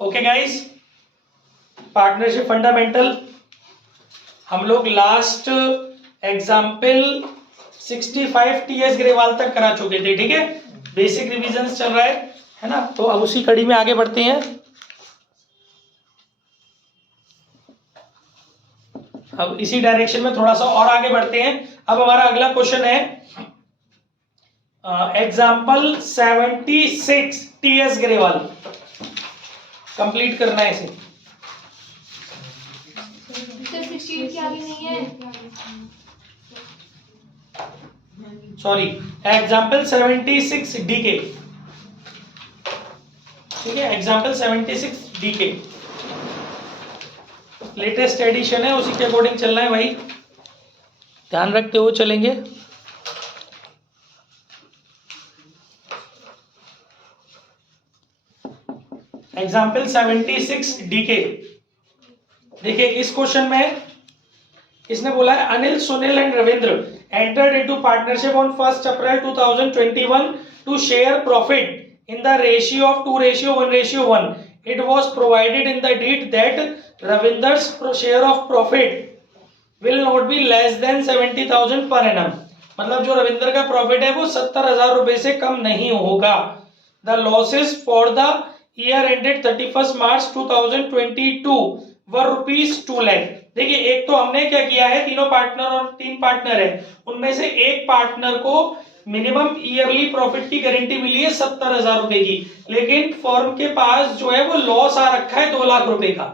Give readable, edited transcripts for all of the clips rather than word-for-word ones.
Okay guys, partnership fundamental हम लोग last example 65 TS Grewal तक करा चुके थे। ठीक है, बेसिक रिविजन चल रहा है ना। तो अब उसी कड़ी में आगे बढ़ते हैं। अब इसी डायरेक्शन में थोड़ा सा और आगे बढ़ते हैं। अब हमारा अगला क्वेश्चन है एग्जाम्पल 76 टीएस ग्रेवाल। कंप्लीट करना है इसे। Sorry, example 76 DK. ठीक है, एग्जाम्पल 76 डीके लेटेस्ट एडिशन है, उसी के अकॉर्डिंग चलना है भाई, ध्यान रखते हुए चलेंगे। Example 76 DK. देखिए इस क्वेश्चन में इसने बोला है Anil, Sunil and Ravindra entered into partnership on 1 April 2021 to share profit in the ratio of 2:1:1. It was provided in the deed that Ravinder's share of profit will not be less than 70,000 per annum. मतलब जो रविंदर का profit है वो 70,000 रुपए से कम नहीं होगा। The losses for the year ended 31st March 2022 were rupees 2 lakh. देखिए एक तो हमने क्या किया है, तीनों पार्टनर और 3 पार्टनर है, उनमें से एक पार्टनर को मिनिमम ईयरली प्रॉफिट की गारंटी मिली है 70,000 रुपए की, लेकिन फर्म के पास जो है वो लॉस आ रखा है 2 लाख रुपए का।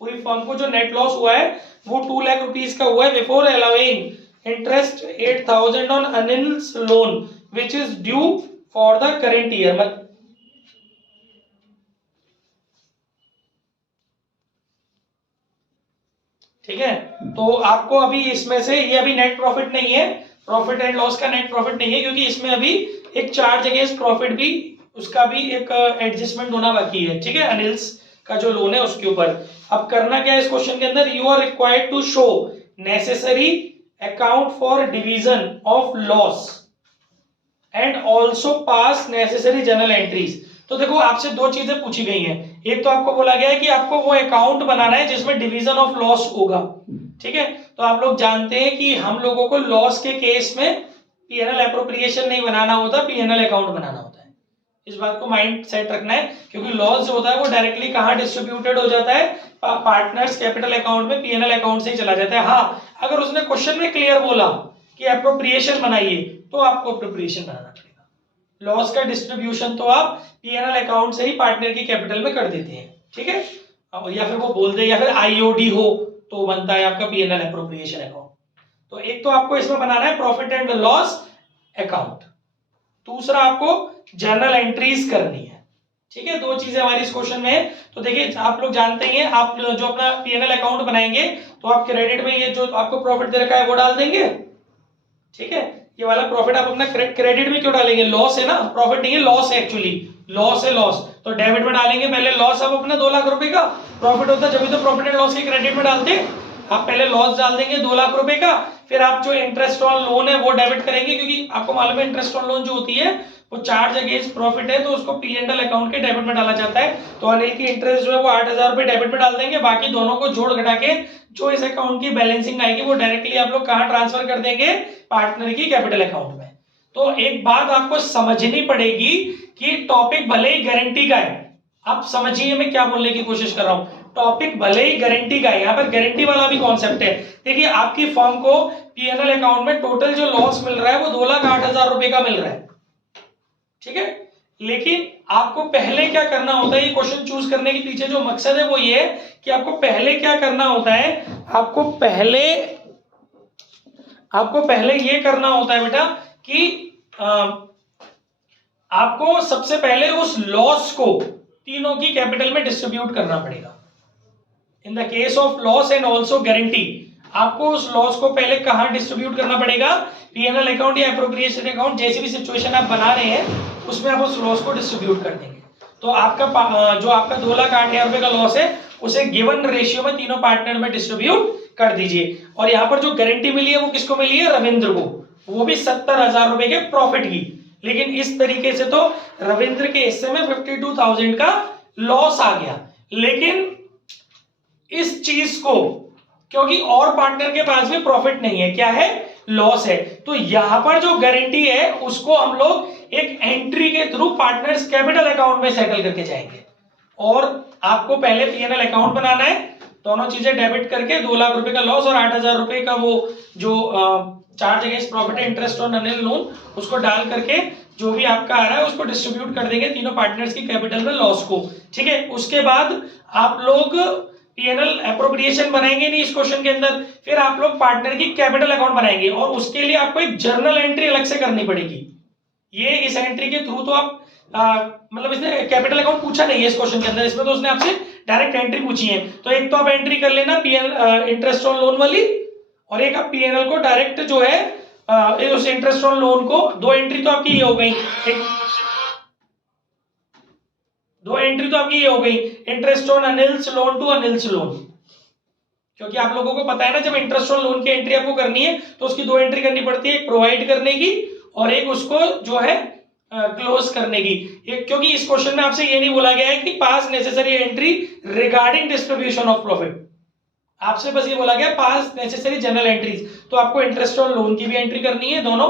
पूरी फर्म को जो नेट लॉस हुआ है वो 2 लाख रुपीस का हुआ है before allowing interest 8,000 on Anil's loan which is due for the current year. ठीक है, तो आपको अभी इसमें से ये अभी नेट प्रॉफिट नहीं है, प्रॉफिट एंड लॉस का नेट प्रॉफिट नहीं है, क्योंकि इसमें अभी एक चार्ज अगेंस्ट प्रॉफिट भी, उसका भी एक एडजस्टमेंट होना बाकी है। ठीक है, अनिल्स का जो लोन है उसके ऊपर। अब करना क्या है इस क्वेश्चन के अंदर, you are required to show necessary account for division of loss and also pass necessary journal entries. तो देखो आपसे 2 चीजें पूछी गई हैं। एक तो आपको बोला गया है कि आपको वो अकाउंट बनाना है जिसमें डिवीजन ऑफ लॉस होगा। ठीक है, तो आप लोग जानते हैं कि हम लोगों को लॉस के केस में पीएनएल एप्रोप्रिएशन नहीं बनाना होता, पीएनएल अकाउंट बनाना होता है। इस बात को माइंड सेट रखना है, क्योंकि लॉस जो होता है वो डायरेक्टली कहां डिस्ट्रीब्यूटेड हो जाता है, पार्टनर्स कैपिटल अकाउंट में, पीएनएल अकाउंट से ही चला जाता है। हाँ, अगर उसने क्वेश्चन में क्लियर बोला कि एप्रोप्रिएशन बनाइए तो आपको एप्रोप्रिएशन बनाना पड़ेगा। लॉस का डिस्ट्रीब्यूशन तो आप पीएनएल अकाउंट से ही पार्टनर की कैपिटल में कर देते हैं। ठीक है, या फिर वो बोल दे, या फिर आईओडी हो तो बनता है आपका पीएनएल एप्रोप्रिएशन अकाउंट। तो एक तो आपको इसमें बनाना है प्रॉफिट एंड लॉस अकाउंट, दूसरा आपको जर्नल एंट्रीज करनी है। ठीक है, 2 चीजें हमारी इस क्वेश्चन में है। तो देखिए आप लोग जानते ही हैं, आप जो अपना पीएनएल अकाउंट बनाएंगे तो आप क्रेडिट में ये जो आपको प्रॉफिट दे रखा है वो डाल देंगे। ठीक है, ये वाला प्रॉफिट आप अपना क्रेडिट में क्यों डालेंगे, लॉस है ना, प्रॉफिट नहीं है, लॉस है, एक्चुअली लॉस है, लॉस तो डेबिट में डालेंगे। पहले लॉस आप अपना 2 लाख रुपए का, प्रॉफिट होता जब तो प्रॉफिट एंड लॉस के क्रेडिट में डालते। आप पहले लॉस डाल देंगे 2 लाख रुपए का, फिर आप जो इंटरेस्ट ऑन लोन है वो डेबिट करेंगे, क्योंकि आपको मालूम है इंटरेस्ट ऑन लोन जो होती है वो चार्ज अगेंस्ट प्रॉफिट है, तो उसको पीएनएल अकाउंट के डेबिट में डाला जाता है। तो अनिल की इंटरेस्ट जो है वो 8,000 रुपए डेबिट में डाल देंगे, बाकी दोनों को जोड़ घटा के जो इस अकाउंट की बैलेंसिंग आएगी वो डायरेक्टली आप लोग कहां ट्रांसफर कर देंगे, पार्टनर की कैपिटल अकाउंट में। तो एक बात आपको समझनी पड़ेगी कि टॉपिक भले ही गारंटी का है, आप समझिए मैं क्या बोलने की कोशिश कर रहा हूं, टॉपिक भले ही गारंटी का है, यहाँ पर गारंटी वाला भी कॉन्सेप्ट है। देखिए आपकी फर्म को पीएनएल अकाउंट में टोटल जो लॉस मिल रहा है वो 2,08,000 रुपए का मिल रहा है। ठीक है, लेकिन आपको पहले क्या करना होता है, ये क्वेश्चन चूज करने के पीछे जो मकसद है वो ये है कि आपको पहले क्या करना होता है, आपको पहले ये करना होता है बेटा कि आपको सबसे पहले उस लॉस को तीनों की कैपिटल में डिस्ट्रीब्यूट करना पड़ेगा। In the case of loss and also guarantee आपको उस लॉस को पहले कहां डिस्ट्रीब्यूट करना पड़ेगा, पीएनएल अकाउंट या एप्रोप्रिएशन अकाउंट, जैसी भी सिचुएशन आप बना रहे हैं उसमें आप उस लॉस को डिस्ट्रीब्यूट कर देंगे। तो आपका जो आपका 2,08,000 रुपए का लॉस है उसे गिवन रेशियो में तीनों पार्टनर में डिस्ट्रीब्यूट कर दीजिए। और यहाँ पर जो गारंटी मिली है वो किसको मिली है, रविंद्र को, वो भी 70,000 रुपए के प्रॉफिट की। लेकिन इस तरीके से तो रविंद्र के हिस्से में 52,000 का लॉस आ गया, लेकिन इस चीज को, क्योंकि और पार्टनर के पास भी प्रॉफिट नहीं है, क्या है, लॉस है, तो यहां पर जो गारंटी है उसको हम लोग एक एंट्री के थ्रू पार्टनर्स कैपिटल अकाउंट में सेटल करके जाएंगे। और आपको पहले पीएनएल अकाउंट बनाना है, दोनों चीजें डेबिट करके 2 लाख रुपए का लॉस और 8,000 रुपए का वो जो चार्ज अगेंस्ट प्रॉफिट इंटरेस्ट और अनिल लोन, उसको डाल करके जो भी आपका आ रहा है उसको डिस्ट्रीब्यूट कर देंगे तीनों पार्टनर्स की कैपिटल में लॉस को। ठीक है, उसके बाद आप लोग पीएनएल एप्रोप्रिएशन बनाएंगे नहीं इस क्वेश्चन के अंदर, फिर आप लोग पार्टनर की कैपिटल अकाउंट बनाएंगे और उसके लिए आपको एक जर्नल एंट्री अलग से करनी पड़ेगी। ये इस एंट्री के थ्रू तो आप मतलब इसने कैपिटल अकाउंट पूछा नहीं है इस क्वेश्चन के अंदर, इसमें तो उसने आपसे डायरेक्ट एंट्री पूछी है। तो एक तो आप एंट्री कर लेना पीएनएल इंटरेस्ट ऑन लोन वाली, और एक आप पीएनएल को डायरेक्ट जो है उस इंटरेस्ट ऑन लोन को, दो एंट्री तो आपकी ये हो गई, दो एंट्री तो आपकी ये हो गई, interest on Anil's loan to Anil's loan. क्योंकि आप लोगों को पता है ना, जब इंटरेस्ट ऑन लोन की एंट्री आपको करनी है तो उसकी दो एंट्री करनी पड़ती है, एक प्रोवाइड करने की और एक उसको जो है क्लोज करने की। क्योंकि इस क्वेश्चन में आपसे ये नहीं बोला गया है कि pass necessary entry regarding distribution of profit, आपसे बस ये बोला गया पास नेसेसरी जनरल एंट्रीज। तो आपको इंटरेस्ट ऑन लोन की भी एंट्री करनी है दोनों,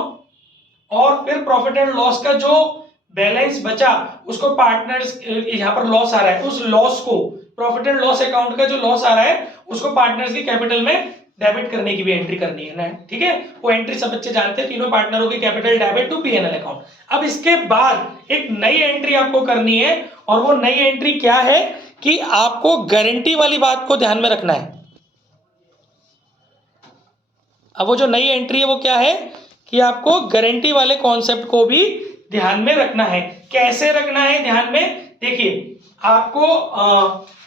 और फिर प्रॉफिट एंड लॉस का जो बैलेंस बचा उसको पार्टनर्स, यहां पर लॉस आ रहा है, उस लॉस को प्रॉफिट एंड लॉस अकाउंट का जो लॉस आ रहा है उसको पार्टनर्स की कैपिटल में डेबिट करने की भी एंट्री करनी है ना। ठीक है, वो एंट्री सब बच्चे जानते हैं, तीनों पार्टनरों की capital debit to PNL account. अब इसके बाद एक नई एंट्री आपको करनी है, और वो नई एंट्री क्या है कि आपको गारंटी वाली बात को ध्यान में रखना है। अब वो जो नई एंट्री है वो क्या है कि आपको गारंटी वाले कॉन्सेप्ट को भी ध्यान में रखना है। कैसे रखना है ध्यान में, देखिए आपको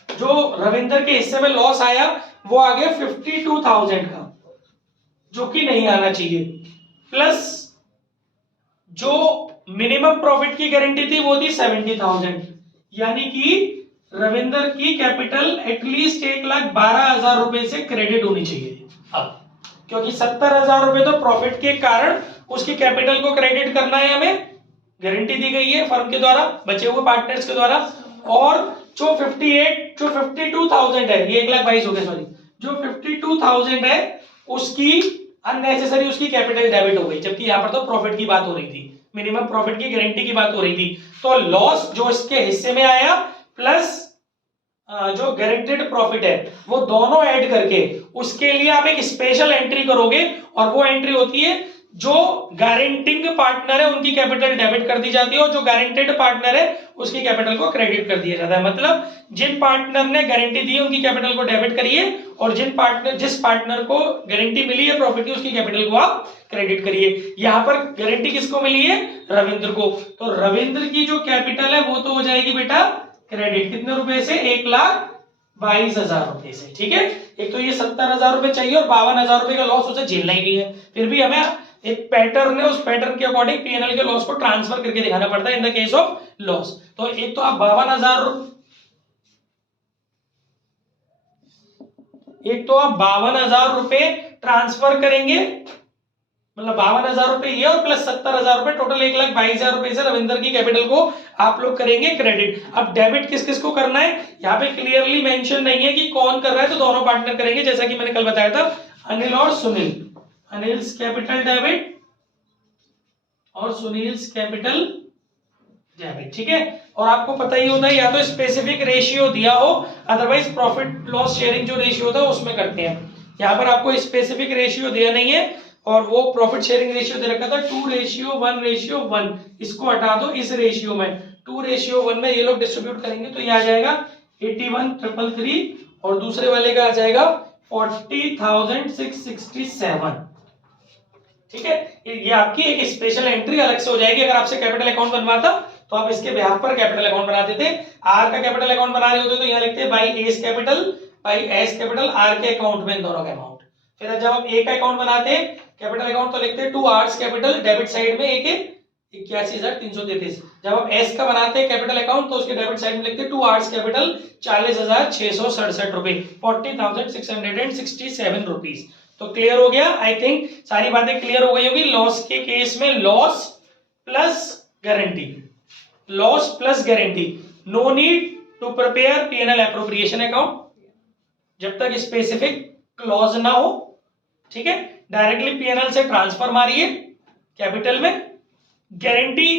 जो रविंदर के हिस्से में लॉस आया वो आ गया 52,000 का, जो कि नहीं आना चाहिए, प्लस जो मिनिमम प्रॉफिट की गारंटी थी वो थी 70,000, यानी कि रविंदर की कैपिटल एटलीस्ट 1,12,000 रुपए से क्रेडिट होनी चाहिए। अब क्योंकि 70,000 रुपए तो प्रॉफिट के कारण उसकी कैपिटल को क्रेडिट करना है, हमें गारंटी दी गई है फर्म के द्वारा, बचे हुए पार्टनर्स के द्वारा, और जो 52,000 है, ये 1,22,000 हो गया, सॉरी, जो 52,000 है उसकी अननेसेसरी उसकी कैपिटल डेबिट हो गई, जबकि यहां पर तो प्रॉफिट की बात हो रही थी, मिनिमम प्रॉफिट की गारंटी की बात हो रही थी। तो लॉस जो इसके हिस्से में आया प्लस जो गारंटेड प्रॉफिट है वो दोनों ऐड करके उसके लिए आप एक स्पेशल एंट्री करोगे, और वो एंट्री होती है जो गारंटिंग पार्टनर है उनकी कैपिटल डेबिट कर दी जाती है, और जो गारंटेड पार्टनर है उसकी कैपिटल को क्रेडिट कर दिया जाता है। मतलब जिन पार्टनर ने गारंटी दी है उनकी कैपिटल को डेबिट करिए, और जिस पार्टनर को गारंटी मिली है प्रॉफिट की उसकी कैपिटल को आप क्रेडिट करिए। यहां पर गारंटी किसको मिली है, रविंद्र को, तो रविंद्र की जो कैपिटल है वो तो हो जाएगी बेटा क्रेडिट, कितने रुपए से, 1,22,000 रुपए से। ठीक है, एक तो ये 70,000 रुपए चाहिए और 52,000 रुपए का लॉस उसे झेलना ही नहीं है, फिर भी हमें एक पैटर्न है, उस पैटर्न के अकॉर्डिंग पीएनएल के लॉस को ट्रांसफर करके दिखाना पड़ता है in the case of loss. तो एक तो आप 52,000 रुपए ट्रांसफर करेंगे, मतलब 52,000 रुपए ये और प्लस 70,000 रुपए, टोटल 1,22,000 रुपए से रविंदर की कैपिटल को आप लोग करेंगे क्रेडिट। अब डेबिट किस किस को करना है, यहाँ पे क्लियरली मेंशन नहीं है कि कौन कर रहा है, तो दोनों पार्टनर करेंगे, जैसा कि मैंने कल बताया था, अनिल और सुनील, अनिल्स कैपिटल डेबिट और सुनील्स कैपिटल डेबिट। ठीक है, और आपको पता ही होता है या तो स्पेसिफिक रेशियो दिया हो, अदरवाइज प्रॉफिट लॉस शेयरिंग जो रेशियो होता है उसमें करते हैं। यहाँ पर आपको स्पेसिफिक रेशियो दिया नहीं है, और वो प्रॉफिट शेयरिंग रेशियो दे रखा था 2:1:1, इसको हटा दो, इस रेशियो में 2:1 में ये लोग डिस्ट्रीब्यूट करेंगे तो ये आ जाएगा 81,333, और दूसरे वाले का आ जाएगा 40,667। ठीक है, ये आपकी एक स्पेशल एंट्री अलग से हो जाएगी। अगर आपसे कैपिटल अकाउंट बनवाता तो आप इसके बिहाफ पर कैपिटल अकाउंट बनाते थे, आर का कैपिटल अकाउंट बना रहे होते तो यहाँ लिखते बाई एस कैपिटल आर के अकाउंट में दोनों का अमाउंट। फिर जब आप ए का अकाउंट बनाते कैपिटल अकाउंट तो लिखते to R's capital, debit side में 81,333। जब आप एस का बनाते हैं कैपिटल अकाउंट तो उसके डेबिट साइड में लिखते टू आर्स कैपिटल 40,667 रुपए, 40,667 रुपीज। तो क्लियर हो गया, आई थिंक सारी बातें क्लियर हो गई होगी। लॉस के केस में loss plus guarantee, loss plus guarantee, no need to prepare P&L appropriation account, जब तक स्पेसिफिक क्लॉज ना हो, ठीक है। डायरेक्टली P&L से ट्रांसफर मारिए कैपिटल में, गारंटी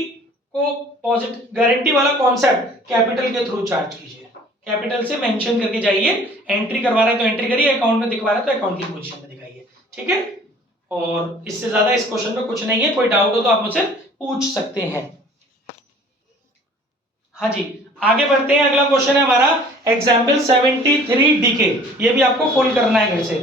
को पॉजिटिव, गारंटी वाला कॉन्सेप्ट कैपिटल के थ्रू चार्ज कीजिए, कैपिटल से मेंशन करके जाइए, एंट्री करवा रहे हैं तो एंट्री करिए, अकाउंट में दिखवा रहे हैं तो अकाउंट की पोजीशन में दिखाइए, ठीक है। और इससे ज्यादा इस क्वेश्चन में कुछ नहीं है, कोई डाउट हो तो आप मुझसे पूछ सकते हैं। हाँ जी, आगे बढ़ते हैं। अगला क्वेश्चन है हमारा एग्जाम्पल 73 डीके, ये भी आपको फुल करना है घर से।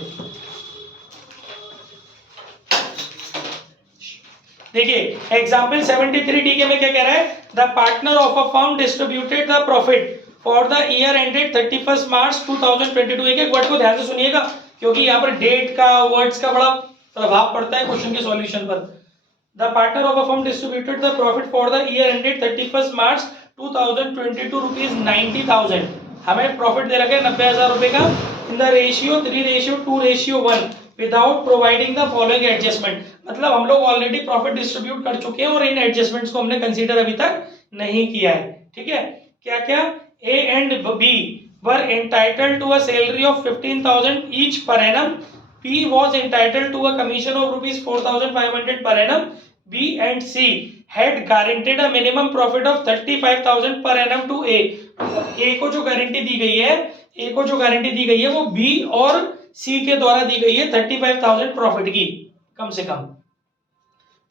देखिए एग्जाम्पल 73 डीके में क्या कह रहा है, the partner of a firm distributed the profit for the year ended 31 मार्च 2022। एक एक वर्ड को ध्यान से सुनिएगा, क्योंकि यहाँ पर डेट का, वर्ड्स का बड़ा प्रभाव पड़ता है क्वेश्चन के सॉल्यूशन पर। The partner of a firm distributed the profit for the year ended 31 March 2022 rupees 90,000। हमें प्रॉफिट दे रखा है 90,000 रुपए का, इन the ratio 3:2:1 without providing the following adjustment. मतलब हम लोग ऑलरेडी प्रॉफिट डिस्ट्रीब्यूट कर चुके हैं और इन एडजस्टमेंट्स को हमने कंसीडर अभी तक नहीं किया है, ठीक है। क्या क्या, A and B were entitled to a salary of 15,000 each per annum, P was entitled to a commission of rupees 4,500 per annum. B and C had guaranteed a minimum profit of 35,000 per annum to A. A को जो guarantee दी गई है, A को जो guarantee दी गई है वो B और C के द्वारा दी गई है 35,000 प्रॉफिट की, कम से कम।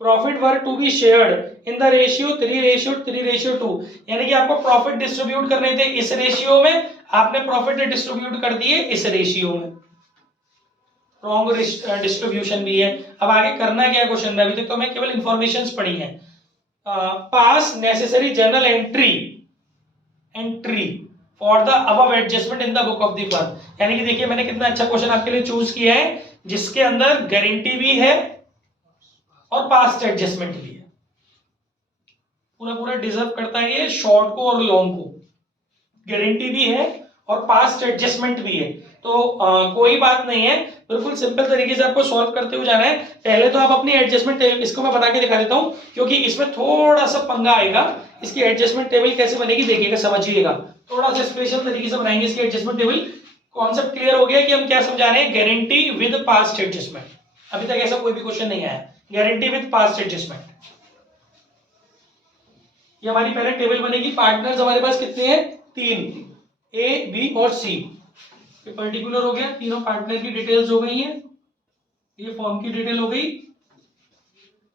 Profit were to be shared in the ratio 3:2, यानी कि आपको प्रॉफिट डिस्ट्रीब्यूट करने थे इस रेशियो में, आपने प्रॉफिट डिस्ट्रीब्यूट कर दिए इस रेशियो में। रॉन्ग डिस्ट्रीब्यूशन भी है। अब आगे करना क्या है क्वेश्चन में, अभी तक तो मैं केवल इंफॉर्मेशंस पढ़ी हैं। पास necessary journal entry for the above adjustment in the book of the firm. यानी कि देखिए मैंने कितना अच्छा क्वेश्चन आपके लिए चूज किया है, जिसके अंदर गारंटी भी है और पास्ट एडजस्टमेंट भी है। पूरा पूरा डिजर्व करता है ये शॉर्ट को और लॉन्ग को। गारंटी भी है और पास्ट एडजस्टमेंट भी है, तो कोई बात नहीं है, बिल्कुल सिंपल तरीके से आपको सॉल्व करते हुए जाना है। पहले तो आप अपनी एडजस्टमेंट टेबल, इसको मैं बना के दिखा देता हूं क्योंकि इसमें थोड़ा सा पंगा आएगा। इसकी एडजस्टमेंट टेबल कैसे बनेगी देखिएगा, समझिएगा, थोड़ा सा स्पेशल तरीके से बनाएंगे इसकी एडजस्टमेंट टेबल। कॉन्सेप्ट क्लियर हो गया कि हम क्या समझा रहे हैं, गारंटी विद पास्ट एडजस्टमेंट। अभी तक ऐसा कोई भी क्वेश्चन नहीं आया, गारंटी विद पास्ट एडजस्टमेंट। ये हमारी पहले टेबल बनेगी। पार्टनर्स हमारे पास कितने हैं, 3, A, B और C। ये पर्टिकुलर हो गया, तीनों पार्टनर की डिटेल्स हो गई हैं, ये फॉर्म की डिटेल हो गई,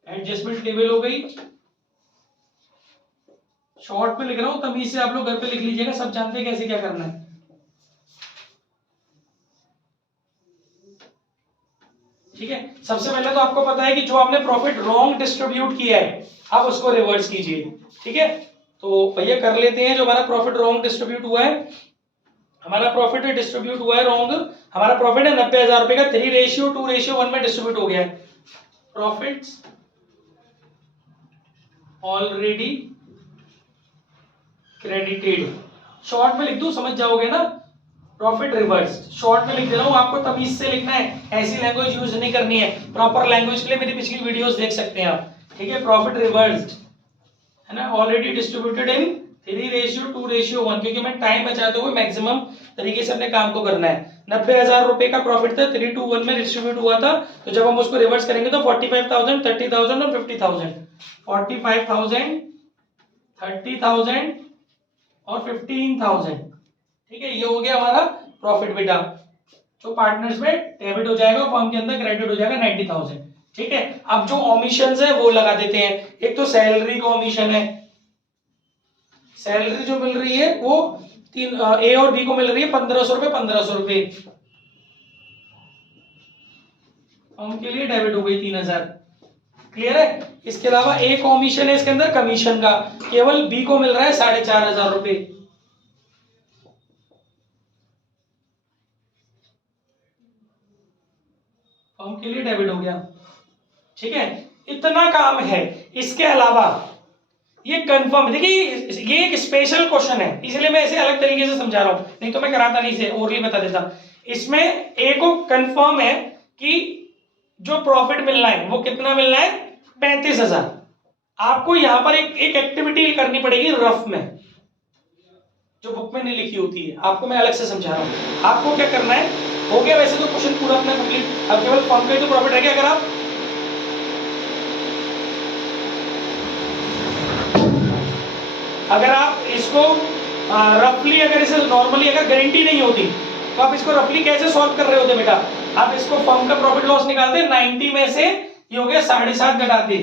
एडजस्टमेंट टेबल हो गई। शॉर्ट में लिख रहा हूं, तमीज से आप लोग घर पे लिख लीजिएगा, सब जानते हैं कैसे क्या करना है। ठीक है, सबसे पहले तो आपको पता है कि जो आपने प्रॉफिट रॉन्ग डिस्ट्रीब्यूट किया है, आप उसको रिवर्स कीजिए, ठीक है। तो भैया कर लेते हैं, जो हमारा प्रॉफिट रॉन्ग डिस्ट्रीब्यूट हुआ है, हमारा प्रॉफिट डिस्ट्रीब्यूट हुआ है रॉन्ग। हमारा प्रॉफिट है 90,000 रुपए का, 3:2:1 में डिस्ट्रीब्यूट हो गया है। प्रॉफिट्स ऑलरेडी क्रेडिटेड, शॉर्ट में लिख दूं, समझ जाओगे ना। प्रॉफिट रिवर्स शॉर्ट में लिख दे रहा हूं, आपको तमीज से लिखना है, ऐसी लैंग्वेज यूज नहीं करनी है। प्रॉपर लैंग्वेज के लिए मेरी पिछली वीडियोस देख सकते हैं आप, ठीक है। प्रॉफिट रिवर्स्ड है ना, ऑलरेडी डिस्ट्रीब्यूटेड इन 3:2:1, क्योंकि मैं टाइम बचाते हुए मैक्सिमम तरीके से अपने काम को करना है। 90,000 रुपए का प्रॉफिट था, 3:1 में डिस्ट्रीब्यूट हुआ था, तो जब हम उसको रिवर्स करेंगे तो 45,000, 30,000 और 50,000, 45,000, 30,000 और 15,000, ठीक है। ये हो गया हमारा प्रॉफिट बेटा, जो पार्टनर्स में डेबिट हो जाएगा, फर्म के अंदर क्रेडिट हो जाएगा 90,000, ठीक है। अब जो ओमिशंस है वो लगा देते हैं। एक तो सैलरी का ओमिशन है, सैलरी जो मिल रही है वो ए और बी को मिल रही है 1,500 रुपए 1,500 रुपए, फर्म के लिए डेबिट हो गई 3,000, क्लियर है। इसके अलावा एक कमीशन है इसके अंदर, कमीशन का केवल बी को मिल रहा है 4,500 रुपए, फर्म के लिए डेबिट हो गया, ठीक है। इतना काम है। इसके अलावा ये कंफर्म, देखिए ये एक स्पेशल क्वेश्चन है, इसलिए मैं इसे अलग तरीके से समझा रहा हूं, नहीं तो मैं कराता नहीं, इसे ओरली बता देता। इसमें ए को कंफर्म है कि जो प्रॉफिट मिलना है वो कितना मिलना है, 35,000। आपको यहां पर एक एक्टिविटी करनी पड़ेगी रफ में, जो बुक में नहीं लिखी होती है, आपको मैं अलग से समझा रहा हूँ। आपको क्या करना है, हो गया वैसे तो क्वेश्चन पूरा अपना कंप्लीट, अब केवल फर्म का ही तो प्रॉफिट है क्या। अगर आप इसको रफली, अगर इसे नॉर्मली अगर गारंटी नहीं होती तो आप इसको रफली कैसे सॉल्व कर रहे होते बेटा, आप इसको फर्म का प्रॉफिट लॉस निकालते 90 में से ये हो गया 7.5 घटाते।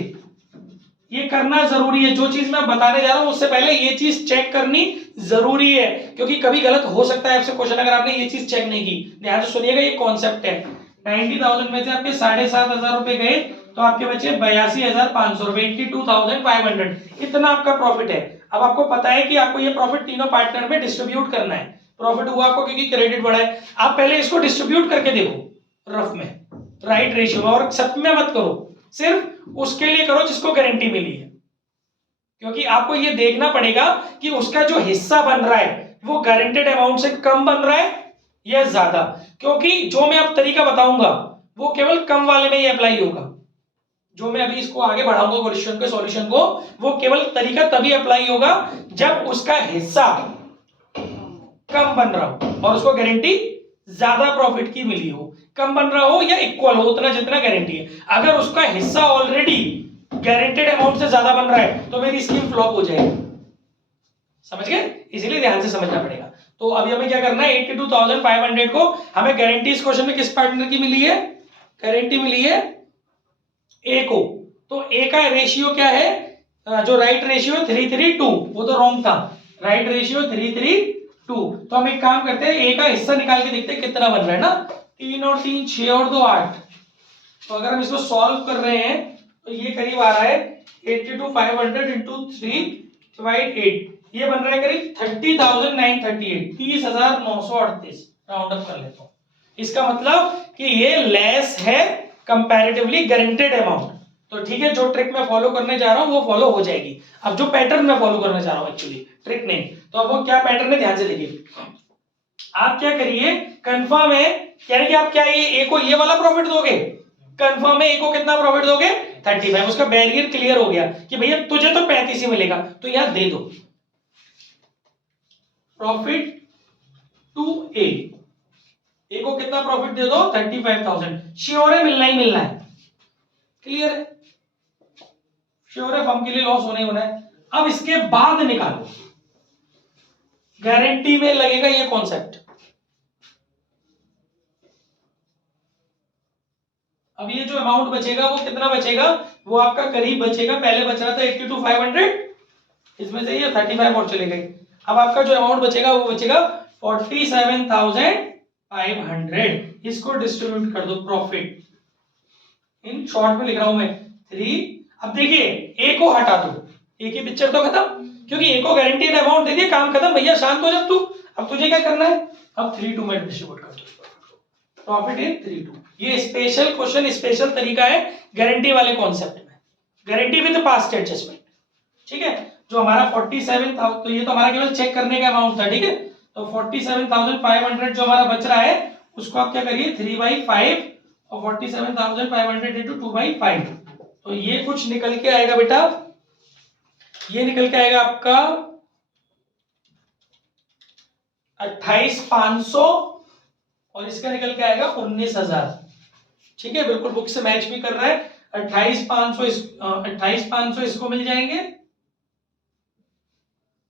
ये करना जरूरी है, जो चीज मैं बताने जा रहा हूं उससे पहले ये चीज चेक करनी जरूरी है, क्योंकि कभी गलत हो सकता है आपसे क्वेश्चन अगर आपने ये चीज चेक नहीं की। ध्यान से सुनिएगा, ये कॉन्सेप्ट है। 90,000 में से आपके 7,500 रुपए गए तो आपके बचे 82,500 रुपए, 82,500, इतना आपका प्रॉफिट है। अब आपको पता है कि आपको ये प्रॉफिट तीनों पार्टनर में डिस्ट्रीब्यूट करना है। प्रॉफिट हुआ आपको क्योंकि क्रेडिट बढ़ा है, आप पहले इसको डिस्ट्रीब्यूट करके देखो रफ में, राइट रेशियो में, और सब में मत करो, सिर्फ उसके लिए करो जिसको गारंटी मिली है। क्योंकि आपको ये देखना पड़ेगा कि उसका जो हिस्सा बन रहा है वो गारंटेड अमाउंट से कम बन रहा है या ज्यादा, क्योंकि जो मैं अब तरीका बताऊंगा वो केवल कम वाले में ही अप्लाई होगा। जो मैं अभी इसको आगे बढ़ाऊंगा क्वेश्चन के सॉल्यूशन को, वो केवल तरीका तभी अप्लाई होगा जब उसका हिस्सा कम बन रहा हो और उसको गारंटी ज्यादा प्रॉफिट की मिली हो। कम बन रहा हो या इक्वल हो, उतना जितना गारंटी है। अगर उसका हिस्सा ऑलरेडी गारंटेड अमाउंट से ज्यादा बन रहा है तो मेरी स्कीम फ्लॉप हो जाएगी। समझ गए, इसीलिए ध्यान से समझना पड़ेगा। तो अभी हमें क्या करना है, 82,500 को हमें गारंटी इस क्वेश्चन में किस पार्टनर की मिली है, गारंटी मिली है ए को। तो ए का रेशियो क्या है, जो राइट रेशियो 332, वो तो रॉन्ग था, राइट रेशियो 332। तो हम एक काम करते हैं, ए का हिस्सा निकाल के देखते हैं कितना बन रहा है ना, 3 और 3 6 और 2 8। तो अगर हम इसको सॉल्व कर रहे हैं तो ये करीब आ रहा है 82,500 इंटू 3 डिवाइड 8, ये बन रहा है करीब 30,938, 30,938, राउंड अप कर लेता हूं। इसका मतलब कि ये लेस है कंपैरेटिवली गारंटेड अमाउंट। तो ठीक है, जो ट्रिक मैं फॉलो करने जा रहा हूं वो फॉलो हो जाएगी। अब जो पैटर्न मैं फॉलो करने जा रहा हूं, एक्चुअली ट्रिक नहीं, तो अब वो क्या पैटर्न है ध्यान से देखिए। आप क्या करिए, कंफर्म है, यानी कि आप क्या ये ए को ये वाला प्रॉफिट दोगे, कंफर्म है ए को कितना प्रॉफिट दोगे 35, उसका बैरियर क्लियर हो गया कि भैया तुझे तो 35 ही मिलेगा, तो यहां दे दो प्रॉफिट टू ए को कितना प्रॉफिट दे दो 35,000, श्योर है मिलना ही मिलना है, क्लियर है, श्योर है फर्म के लिए लॉस होने होना है। अब इसके बाद निकालो, गारंटी में लगेगा ये कॉन्सेप्ट। अब ये जो अमाउंट बचेगा वो कितना बचेगा, वो आपका करीब बचेगा, पहले बच रहा था 82,500, इसमें से ये 35 और चले गए। अब आपका जो अमाउंट बचेगा वो बचेगा 47,500, इसको डिस्ट्रीब्यूट कर दो प्रॉफिट, इन शॉर्ट में लिख रहा हूं मैं 3। अब देखिए ए को हटा दो, ए की पिक्चर तो खत्म, क्योंकि ए को गारंटीड अमाउंट दे दिया, काम खत्म भैया, शांत हो जा तू। अब तुझे क्या करना है, अब 3 2 में डिस्ट्रीब्यूट कर दो प्रॉफिट इन 3 2। ये स्पेशल क्वेश्चन, स्पेशल तरीका है गारंटी वाले कॉन्सेप्ट में, गारंटी विद पास्ट एडजस्टमेंट, ठीक है। जो हमारा 47,000, तो ये तो हमारा केवल चेक करने का अमाउंट था, ठीक है। तो 47,500 जो हमारा बच रहा है उसको आप क्या करिए 3/5 और 47,500 इंटू 2/5, तो ये कुछ निकल के आएगा बेटा, ये निकल के आएगा आपका 28,500 और इसका निकल के आएगा 19,000, ठीक है, बिल्कुल बुक से मैच भी कर रहा है। 28,500 इसको मिल जाएंगे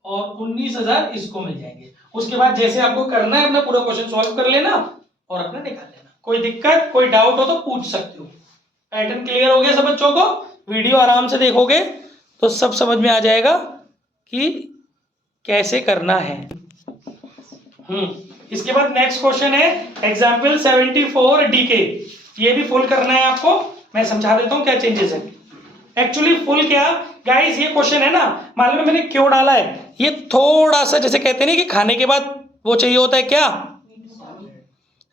और 19,000 इसको मिल जाएंगे। उसके बाद जैसे आपको करना है अपना पूरा क्वेश्चन सॉल्व कर लेना और अपना निकाल लेना। कोई दिक्कत कोई डाउट हो तो पूछ सकते हो। पैटर्न क्लियर हो गया सब बच्चों को, वीडियो आराम से देखोगे तो सब समझ में आ जाएगा कि कैसे करना है। इसके बाद नेक्स्ट क्वेश्चन है एग्जाम्पल 74 डीके, ये भी फुल करना है आपको, मैं समझा देता हूं क्या चेंजेस है। एक्चुअली फुल क्या गाइस, ये क्वेश्चन है ना, मालूम है मैंने क्यों डाला है, ये थोड़ा सा जैसे कहते हैं कि खाने के बाद वो चाहिए होता है क्या,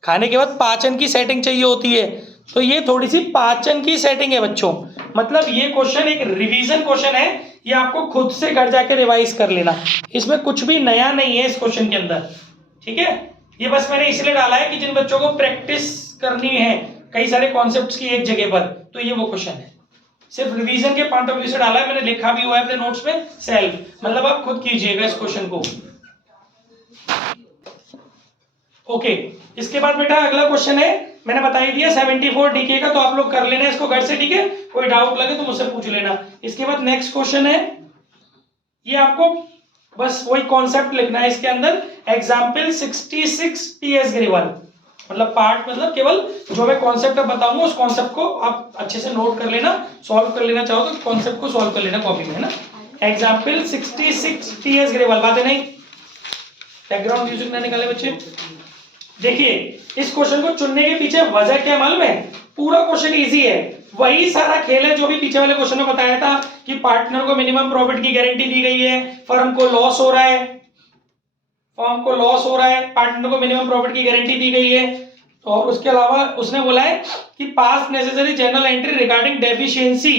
खाने के बाद पाचन की सेटिंग चाहिए होती है, तो ये थोड़ी सी पाचन की सेटिंग है बच्चों। मतलब ये क्वेश्चन एक रिवीजन क्वेश्चन है, ये आपको खुद से घर जाके रिवाइज कर लेना, इसमें कुछ भी नया नहीं है इस क्वेश्चन के अंदर, ठीक है। ये बस मैंने इसलिए डाला है कि जिन बच्चों को प्रैक्टिस करनी है कई सारे कॉन्सेप्ट्स की एक जगह पर, तो ये वो क्वेश्चन है, सिर्फ रिवीजन के पॉइंट ऑफ व्यू से डाला है, मैंने लिखा भी हुआ है अपने नोट्स में सेल्फ, मतलब आप खुद कीजिएगा इस क्वेश्चन को। ओके, इसके बाद बेटा अगला क्वेश्चन है, मैंने बता ही दिया 74 डीके का, तो आप लोग कर लेना इसको घर से, ठीक है, कोई डाउट लगे तो मुझसे पूछ लेना। इसके बाद नेक्स्ट क्वेश्चन है, ये आपको बस वही कॉन्सेप्ट लिखना है इसके अंदर, एग्जाम्पल 66 टीएस ग्रेवाल, मतलब पार्ट मतलब केवल जो मैं कॉन्सेप्ट बताऊंगा उस कॉन्सेप्ट को आप अच्छे से नोट कर लेना, सॉल्व कर लेना चाहो तो कॉन्सेप्ट को सॉल्व कर लेना कॉपी में, है ना। एग्जाम्पल 66 टीएस ग्रेवाल, बातें नहीं, बैकग्राउंड म्यूजिक ना निकाले बच्चे। देखिए इस क्वेश्चन को चुनने के पीछे वजह क्या मालूम है, पूरा क्वेश्चन इजी है, वही सारा खेल है जो भी पीछे वाले क्वेश्चन में बताया था कि पार्टनर को मिनिमम प्रॉफिट की गारंटी दी गई है, फर्म को लॉस हो रहा है, फर्म को लॉस हो रहा है, पार्टनर को मिनिमम प्रॉफिट की गारंटी दी गई है, और उसके अलावा उसने बोला है कि pass necessary journal entry regarding deficiency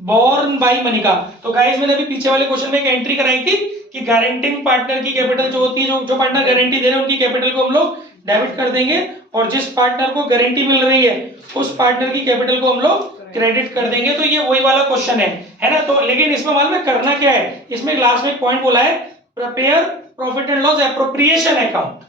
borne by Manika. तो गाइस मैंने अभी पीछे वाले क्वेश्चन में एक एंट्री कराई थी कि गारंटिंग पार्टनर की कैपिटल जो होती है, जो पार्टनर गारंटी दे रहे हैं उनकी कैपिटल को हम लोग डेबिट कर देंगे, और जिस पार्टनर को गारंटी मिल रही है उस पार्टनर की कैपिटल को हम लोग क्रेडिट कर देंगे। तो ये वही वाला क्वेश्चन है ना। तो लेकिन इसमें मालूम है करना क्या है, इसमें लास्ट में एक पॉइंट बोला है, prepare profit and loss appropriation account.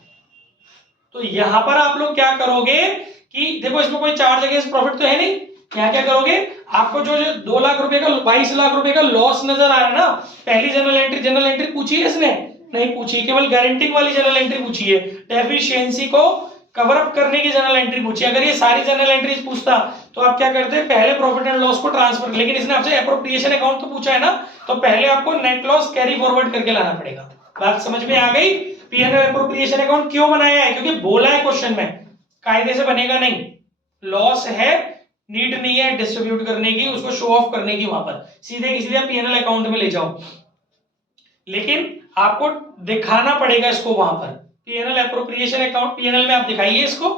तो यहां पर आप लोग क्या करोगे कि देखो इसमें कोई चार्ज अगेंस्ट प्रॉफिट तो है नहीं, यहाँ क्या करोगे, आपको जो 2 लाख रुपए का 22 लाख रुपए का लॉस नजर आ रहा है ना, पहली जनरल एंट्री पूछी है इसने, नहीं पूछी, केवल गारंटिंग वाली जनरल एंट्री पूछी है, डेफिशिएंसी को कवर अप करने की जनरल एंट्री पूछी। अगर ये सारी जनरल एंट्रीज पूछता तो आप क्या करते, पहले प्रॉफिट एंड लॉस को ट्रांसफर, लेकिन इसने आपसे एप्रोप्रिएशन अकाउंट तो पूछा है ना, तो पहले आपको नेट लॉस कैरी फॉरवर्ड करके लाना पड़ेगा। बात समझ में आ गई। पीएनएल एप्रोप्रिएशन अकाउंट क्यों बनाया है, क्योंकि बोला है क्वेश्चन में, कायदे से बनेगा नहीं, लॉस है, नीड नहीं है डिस्ट्रीब्यूट करने की, उसको शो ऑफ करने की, वहां पर सीधे सीधे पीएनएल अकाउंट में ले जाओ, लेकिन आपको दिखाना पड़ेगा इसको वहां पर, पीएनएल एप्रोप्रिएशन अकाउंट, पीएनएल में आप दिखाइए इसको,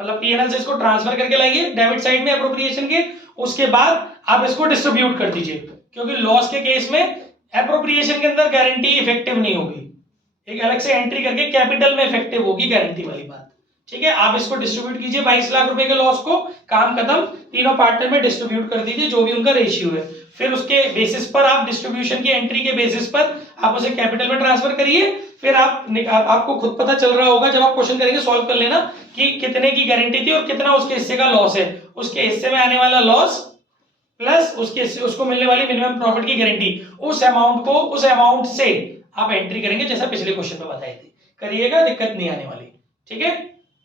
मतलब पीएनएल से इसको ट्रांसफर करके लाइए डेबिट साइड में एप्रोप्रिएशन के, उसके बाद आप इसको डिस्ट्रीब्यूट कर दीजिए, क्योंकि लॉस के केस में एप्रोप्रिएशन के अंदर गारंटी इफेक्टिव नहीं होगी, एक अलग से एंट्री करके कैपिटल में इफेक्टिव होगी गारंटी वाली बात, ठीक है। आप इसको डिस्ट्रीब्यूट कीजिए 22 लाख रुपए के लॉस को, काम खत्म, तीनों पार्टनर में डिस्ट्रीब्यूट कर दीजिए जो भी उनका रेशियो है, फिर उसके बेसिस पर आप डिस्ट्रीब्यूशन की एंट्री के बेसिस पर आप उसे कैपिटल में ट्रांसफर करिए, फिर आपको खुद पता चल रहा होगा जब आप क्वेश्चन करेंगे सॉल्व कर लेना कि कितने की गारंटी थी और कितना उसके हिस्से का लॉस है, उसके हिस्से में आने वाला लॉस प्लस उसको मिलने वाली मिनिमम प्रॉफिट की गारंटी, उस अमाउंट से आप एंट्री करेंगे जैसा पिछले क्वेश्चन में बताई थी, करिएगा दिक्कत नहीं आने वाली, ठीक है।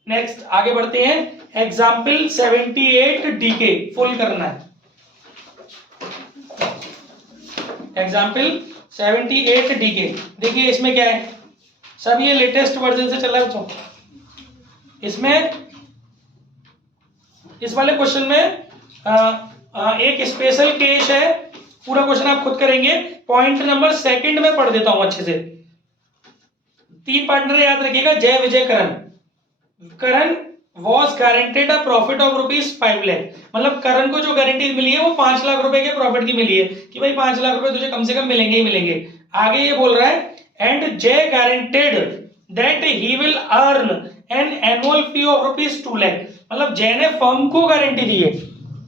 नेक्स्ट आगे बढ़ते हैं, एग्जाम्पल 78 डीके फुल करना है, एग्जाम्पल 78 डीके। देखिए इसमें क्या है, सब ये लेटेस्ट वर्जन से चला है बच्चों, इसमें इस वाले क्वेश्चन में एक स्पेशल केस है, पूरा क्वेश्चन आप खुद करेंगे, पॉइंट नंबर सेकंड में पढ़ देता हूं अच्छे से। 3 पार्टनर याद रखिएगा, Jay Vijay Karan. Karan was guaranteed a profit of ₹5 lakh, मतलब करण को जो गारंटी मिली है वो 5 लाख रुपए के प्रॉफिट की मिली है कि भाई 5 लाख रुपए तुझे कम से कम मिलेंगे ही मिलेंगे। आगे ये बोल रहा है एंड जय guaranteed that he will earn an annual fee of ₹2 lakh, मतलब जय ने फर्म को गारंटी दी है,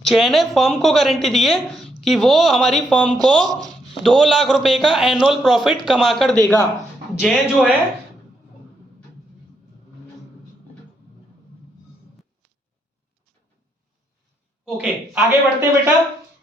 जय ने फर्म को गारंटी दी है कि वो हमारी फर्म को 2 लाख रुपए का एनुअल प्रॉफिट कमा कर देगा। जय जो है ओके आगे बढ़ते हैं बेटा,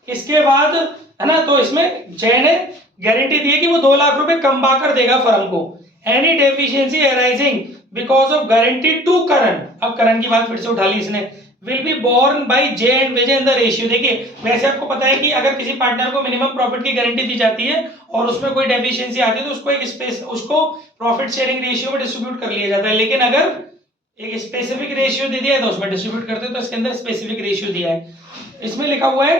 इसके बाद है ना, तो इसमें जय ने गारंटी दी है कि वो 2 लाख रुपए कमा कर देगा फर्म को। Any deficiency arising because of guarantee to Karan, अब करण की बात फिर से उठा ली इसने, will be borne by J and Vijay in the ratio. देखिए वैसे आपको पता है कि अगर किसी पार्टनर को मिनिमम प्रॉफिट की गारंटी दी जाती है और उसमें कोई डेफिशिएंसी आती है तो उसको प्रॉफिट शेयरिंग रेशियो में डिस्ट्रीब्यूट कर लिया जाता है, लेकिन अगर एक स्पेसिफिक रेशियो दे दिया है तो उसमें डिस्ट्रीब्यूट करते हैं, तो इसके अंदर स्पेसिफिक रेशियो दिया है। इसमें लिखा हुआ है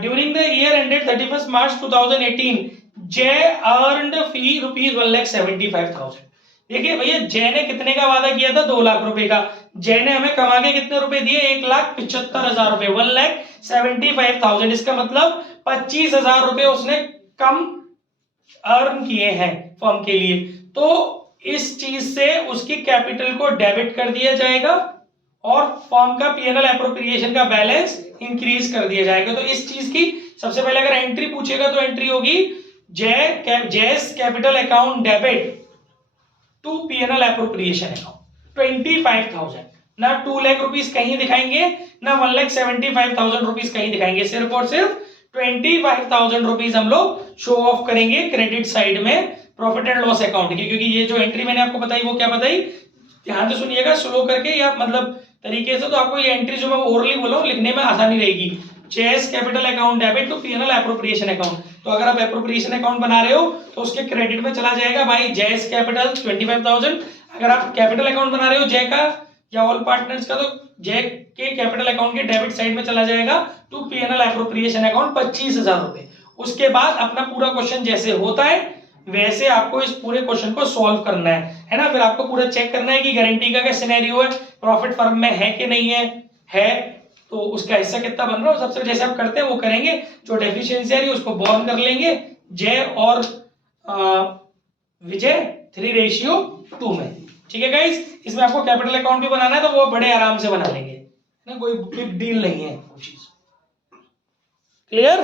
ड्यूरिंग द ईयर एंडेड 31 मार्च 2018 जय अर्नड फी ₹1,75,000। देखिए भैया जय ने कितने का वादा किया था, 2 लाख रुपए का, जय ने हमें कमा के कितने रुपए दिए, 1,75,000 रुपए, 1,75,000, इसका मतलब 25,000 रुपए उसने कम अर्न किए हैं फर्म के लिए, तो इस चीज से उसकी कैपिटल को डेबिट कर दिया जाएगा और फर्म का पीएनएल एप्रोप्रिएशन का बैलेंस इंक्रीज कर दिया जाएगा। तो इस चीज की सबसे पहले अगर एंट्री पूछेगा तो एंट्री होगी Jay's capital account debit to PNL appropriation account. 25,000। ना 2 लाख रुपीस कहीं दिखाएंगे, ना 1,75,000 रुपीस कहीं दिखाएंगे, सिर्फ और सिर्फ 25,000 रुपीस हम लोग शो ऑफ करेंगे क्रेडिट साइड में प्रॉफिट एंड लॉस अकाउंट की। क्योंकि ये जो एंट्री मैंने आपको बताई वो क्या बताई, ध्यान से सुनिएगा स्लो करके या मतलब तरीके से, तो आपको ये एंट्री जो मैं ओरली बोला हूं लिखने में आसानी रहेगी। C's capital account debit to PNL appropriation account. तो अगर आप एप्रोप्रिएशन अकाउंट बना रहे हो तो उसके क्रेडिट में चला जाएगा भाई जैस कैपिटल 25,000। अगर आप कैपिटल अकाउंट बना रहे हो जय का या ऑल पार्टनर्स का, तो जय के कैपिटल अकाउंट के डेबिट साइड में चला जाएगा टू पीएनएल एप्रोप्रिएशन अकाउंट 25,000 रुपए। उसके बाद अपना पूरा क्वेश्चन जैसे होता है वैसे आपको इस पूरे क्वेश्चन को सॉल्व करना है ना। फिर आपको पूरा चेक करना है कि गारंटी का क्या सिनेरियो है, प्रॉफिट फर्म में है कि नहीं है तो उसका हिस्सा कितना बन रहा है, सबसे जैसे आप करते हैं वो करेंगे। जो डेफिशिएंसी आ रही है उसको बॉर्न कर लेंगे जय और विजय 3:2 में। ठीक है गाइस, इसमें आपको कैपिटल अकाउंट भी बनाना है तो वो बड़े आराम से बना लेंगे ना, कोई बिग डील नहीं है वो चीज। क्लियर?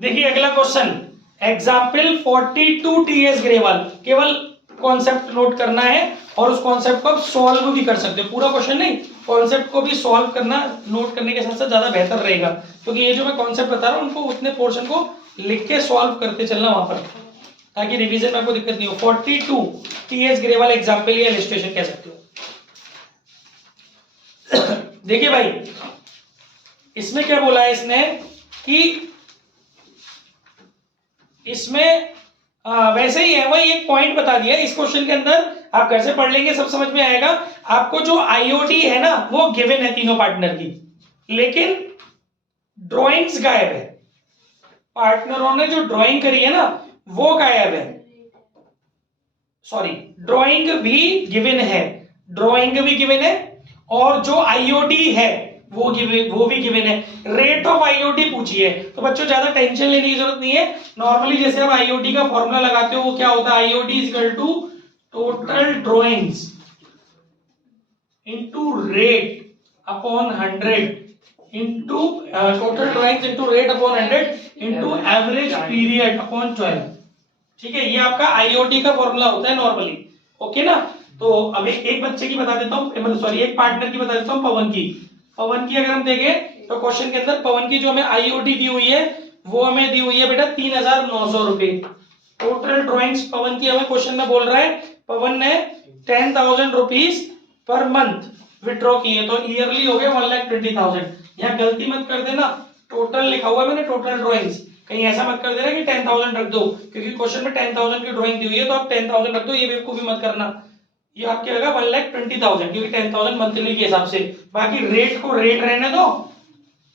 देखिए अगला क्वेश्चन एग्जाम्पल 42 टीएस ग्रेवाल। केवल कॉन्सेप्ट नोट करना है और उस कॉन्सेप्ट को आप सॉल्व भी कर सकते हो, पूरा क्वेश्चन नहीं, कॉन्सेप्ट को भी सॉल्व करना नोट करने के साथ साथ ज्यादा बेहतर रहेगा। क्योंकि ये जो मैं कॉन्सेप्ट बता रहा हूं उनको उतने पोर्शन को लिख के सॉल्व करते चलना वहां पर, ताकि रिवीजन में आपको दिक्कत नहीं हो। 42 टीएस ग्रेवाल एग्जाम्पल या इलस्ट्रेशन कह सकते हो। देखिए भाई इसमें क्या बोला है इसने कि इसमें वैसे ही है, वही एक पॉइंट बता दिया इस क्वेश्चन के अंदर, आप घर से पढ़ लेंगे सब समझ में आएगा। आपको जो आईओटी है ना वो गिवन है तीनों पार्टनर की, लेकिन ड्राइंग्स गायब है। पार्टनरों ने जो ड्राइंग करी है ना वो गायब है, सॉरी ड्राइंग भी गिवन है, ड्राइंग भी गिवन है और जो आईओटी है वो भी गिवन है। रेट ऑफ आईओटी पूछी है, तो बच्चों ज्यादा टेंशन लेने की जरूरत नहीं है। नॉर्मली जैसे आप आईओटी का फॉर्मूला लगाते हो वो क्या होता है, IOT is equal to total drawings into rate upon 100 into total drawings into rate upon 100 into average period upon 12। ठीक है, ये आपका आईओटी का फॉर्मूला होता है नॉर्मली। ओके ना, तो अब एक बच्चे की बता देता हूँ, सॉरी एक पार्टनर की बता देता हूँ, पवन की अगर हम देखें तो क्वेश्चन के अंदर पवन की जो हमें आईओटी दी हुई है वो हमें दी हुई है बेटा 3,900 रुपए। टोटल ड्राइंग्स पवन की हमें क्वेश्चन में बोल रहा है, पवन ने 10,000 रुपीज पर मंथ विड्रॉ किए, तो ईयरली हो गए 1,20,000। यहाँ गलती मत कर देना, टोटल लिखा हुआ है मैंने टोटल ड्राइंग्स, कहीं ऐसा मत कर देना कि 10,000 रख दो, क्योंकि क्वेश्चन में 10,000 की ड्राइंग दी हुई है तो आप 10,000 रख दो, ये बेवकूफी मत करना। ये आपके आएगा 1,20,000 क्योंकि 10,000 मंथली के हिसाब से। बाकी रेट को रेट रहने दो,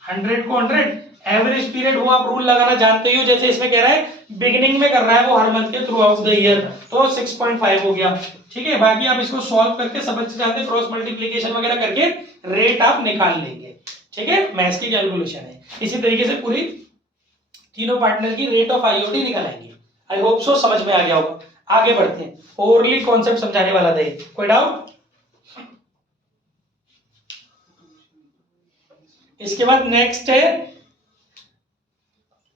100 को 100, एवरेज पीरियड वो आप रूल लगाना जानते ही हो। जैसे इसमें कह रहा है बिगिनिंग में कर रहा है वो हर मंथ के थ्रू आउट द ईयर, तो 6.5 हो गया। ठीक है, बाकी आप इसको सॉल्व करके सब अच्छे जानते हैं, क्रॉस मल्टीप्लिकेशन वगैरह करके रेट आप निकाल लेंगे। ठीक है, मैथ्स की कैलकुलेशन है। इसी तरीके से पूरी तीनों पार्टनर की रेट ऑफ आईओटी निकालेंगे। आई होप सो समझ में आ गया होगा। आगे बढ़ते हैं, ओवरली कॉन्सेप्ट समझाने वाला था, कोई डाउट? इसके बाद नेक्स्ट है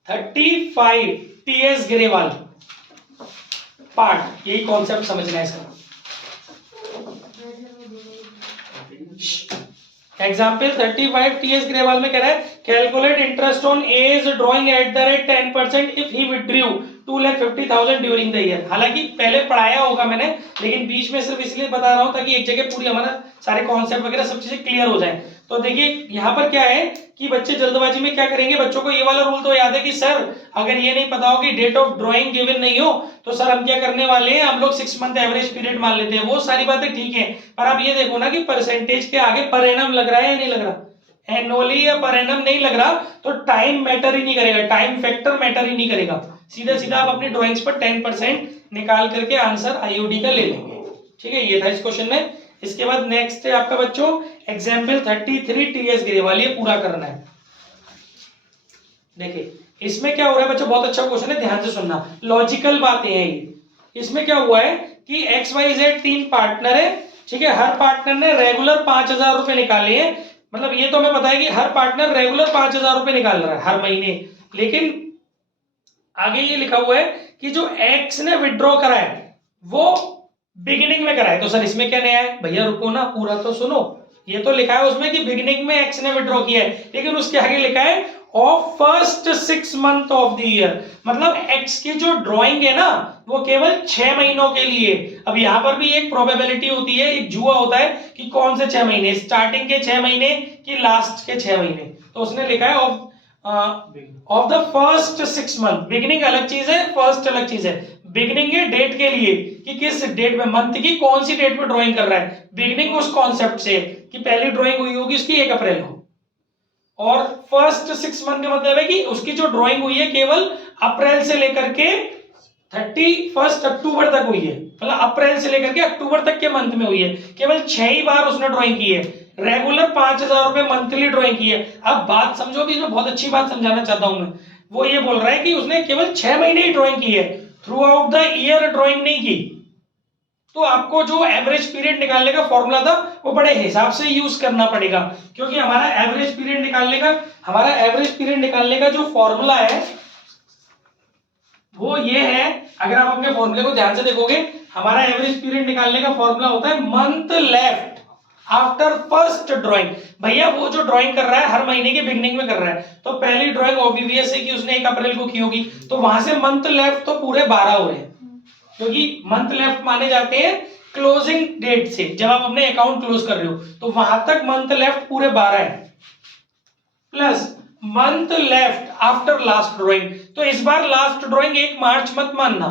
35 टीएस ग्रेवाल पार्ट, यही कॉन्सेप्ट समझना है इसका। एग्जाम्पल 35 टीएस ग्रेवाल में कह रहा है calculate interest on as drawing at the rate 10% if he withdrew 2,50,000 during the year. हालांकि पहले पढ़ाया होगा मैंने, लेकिन बीच में सिर्फ इसलिए बता रहा हूं ताकि एक जगह पूरी हमारा सारे कॉन्सेप्ट वगैरह सब चीजें क्लियर हो जाएं। तो देखिए यहाँ पर क्या है कि बच्चे जल्दबाजी में क्या करेंगे, बच्चों को ये वाला रूल तो याद है कि सर अगर ये नहीं पता हो कि डेट ऑफ ड्राइंग गिवन नहीं हो तो सर हम क्या करने वाले हैं, हम लोग 6 मंथ एवरेज पीरियड मान लेते हैं। वो सारी बातें ठीक है, पर आप ये देखो ना कि परसेंटेज के आगे पर एनम लग रहा है या नहीं लग रहा, एनुअली या पर एनम नहीं लग रहा तो टाइम मैटर ही नहीं करेगा, टाइम फैक्टर मैटर ही नहीं करेगा। सीधा सीधा आप अपनी ड्राइंग्स पर 10% निकाल करके आंसर आईओडी का ले लेंगे। ठीक है, ये था इस क्वेश्चन में। इसके बाद नेक्स्ट है आपका बच्चों एग्जाम्पल 33 टीएस ग्रेवाल, ये पूरा करना है। देखिए इसमें क्या हो रहा है बच्चों, बहुत अच्छा क्वेश्चन है, ध्यान से सुनना, लॉजिकल बातें हैं ये। इसमें क्या हुआ है कि XYZ 3 पार्टनर है। ठीक है, हर पार्टनर ने रेगुलर 5,000 रुपए निकाले हैं, मतलब ये तो हमें पता है कि हर पार्टनर रेगुलर 5,000 रुपए निकाल रहा है हर महीने, लेकिन आगे ये लिखा हुआ है कि जो X ने विड्रॉ करा है वो बिगिनिंग में कराए। तो सर इसमें क्या नया है? भैया रुको ना, पूरा तो सुनो। ये तो लिखा है उसमें कि बिगिनिंग में एक्स ने विड्रॉ किया है, लेकिन उसके आगे लिखा है of first 6 month of the year, मतलब एक्स की जो ड्राइंग है ना वो केवल 6 महीनों के लिए। अब यहाँ पर भी एक प्रोबेबिलिटी होती है, एक जुआ होता है कि कौन से 6 महीने, स्टार्टिंग के 6 महीने कि लास्ट के 6 महीने। तो उसने लिखा है of the first 6 month. Beginning अलग चीज है, फर्स्ट अलग चीज है। बिगिनिंग है डेट के लिए कि किस डेट में, मंथ की कौन सी डेट में ड्राइंग कर रहा है। बिगिनिंग उस कॉन्सेप्ट से कि पहली ड्राइंग हुई होगी उसकी 1 अप्रैल को, और फर्स्ट 6 मंथ का मतलब है कि उसकी जो ड्राइंग हुई है केवल अप्रैल से लेकर के 31 अक्टूबर तक हुई है, मतलब अप्रैल से लेकर के अक्टूबर तक के मंथ में हुई है। केवल 6 ही बार उसने ड्राइंग की है, रेगुलर 5,000 रुपए मंथली ड्राइंग की है। अब बात समझो, भी इसमें बहुत अच्छी बात समझाना चाहता हूं मैं। वो ये बोल रहा है कि उसने केवल 6 महीने ही ड्राइंग की है, through out the year drawing नहीं की। तो आपको जो एवरेज पीरियड निकालने का फॉर्मूला था वो बड़े हिसाब से यूज करना पड़ेगा, क्योंकि हमारा एवरेज पीरियड निकालने का जो फॉर्मूला है वो ये है। अगर आप अपने फॉर्मूले को ध्यान से देखोगे, हमारा एवरेज पीरियड निकालने का फॉर्मूला होता है month left after first drawing. भैया वो जो ड्राइंग कर रहा है हर महीने के बिगनिंग में कर रहा है, तो पहली ड्राइंग ऑब्वियस है कि उसने 1 अप्रैल को की होगी, तो वहां से मंथ लेफ्ट तो पूरे 12 हो रहे हैं, क्योंकि मंथ लेफ्ट माने जाते हैं क्लोजिंग डेट से। जब आप अपने अकाउंट क्लोज कर रहे हो तो वहां तक मंथ लेफ्ट पूरे 12 है, plus month left after last drawing. तो इस बार लास्ट ड्राइंग 1 मार्च मत मानना,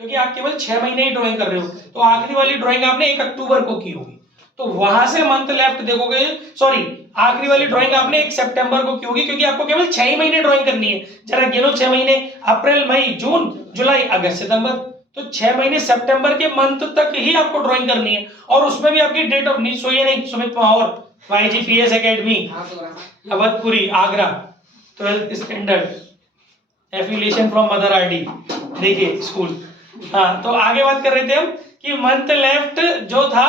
क्योंकि आप केवल 6 महीने ही ड्राइंग कर रहे हो, तो आखिरी वाली ड्राइंग आपने 1 अक्टूबर को की होगी, तो वहां से मंथ लेफ्ट देखोगे। सॉरी, आखिरी वाली ड्राइंग आपने 1 सितंबर को की होगी, क्योंकि आपको केवल 6 ही महीने ड्राइंग करनी है। जरा गिनो 6 महीने, अप्रैल, मई, जून, जुलाई, अगस्त, सितंबर। तो 6 महीने सितंबर के मंथ तक ही आपको ड्राइंग करनी है, और उसमें भी आपकी डेट ऑफ नीड सोइए नहीं, Sumit power, YGPS academy, Awadhpuri, Agra, 12th standard, affiliation from mother RD, देखिए स्कूल। हाँ, तो आगे बात कर रहे थे हम कि मंथ लेफ्ट जो था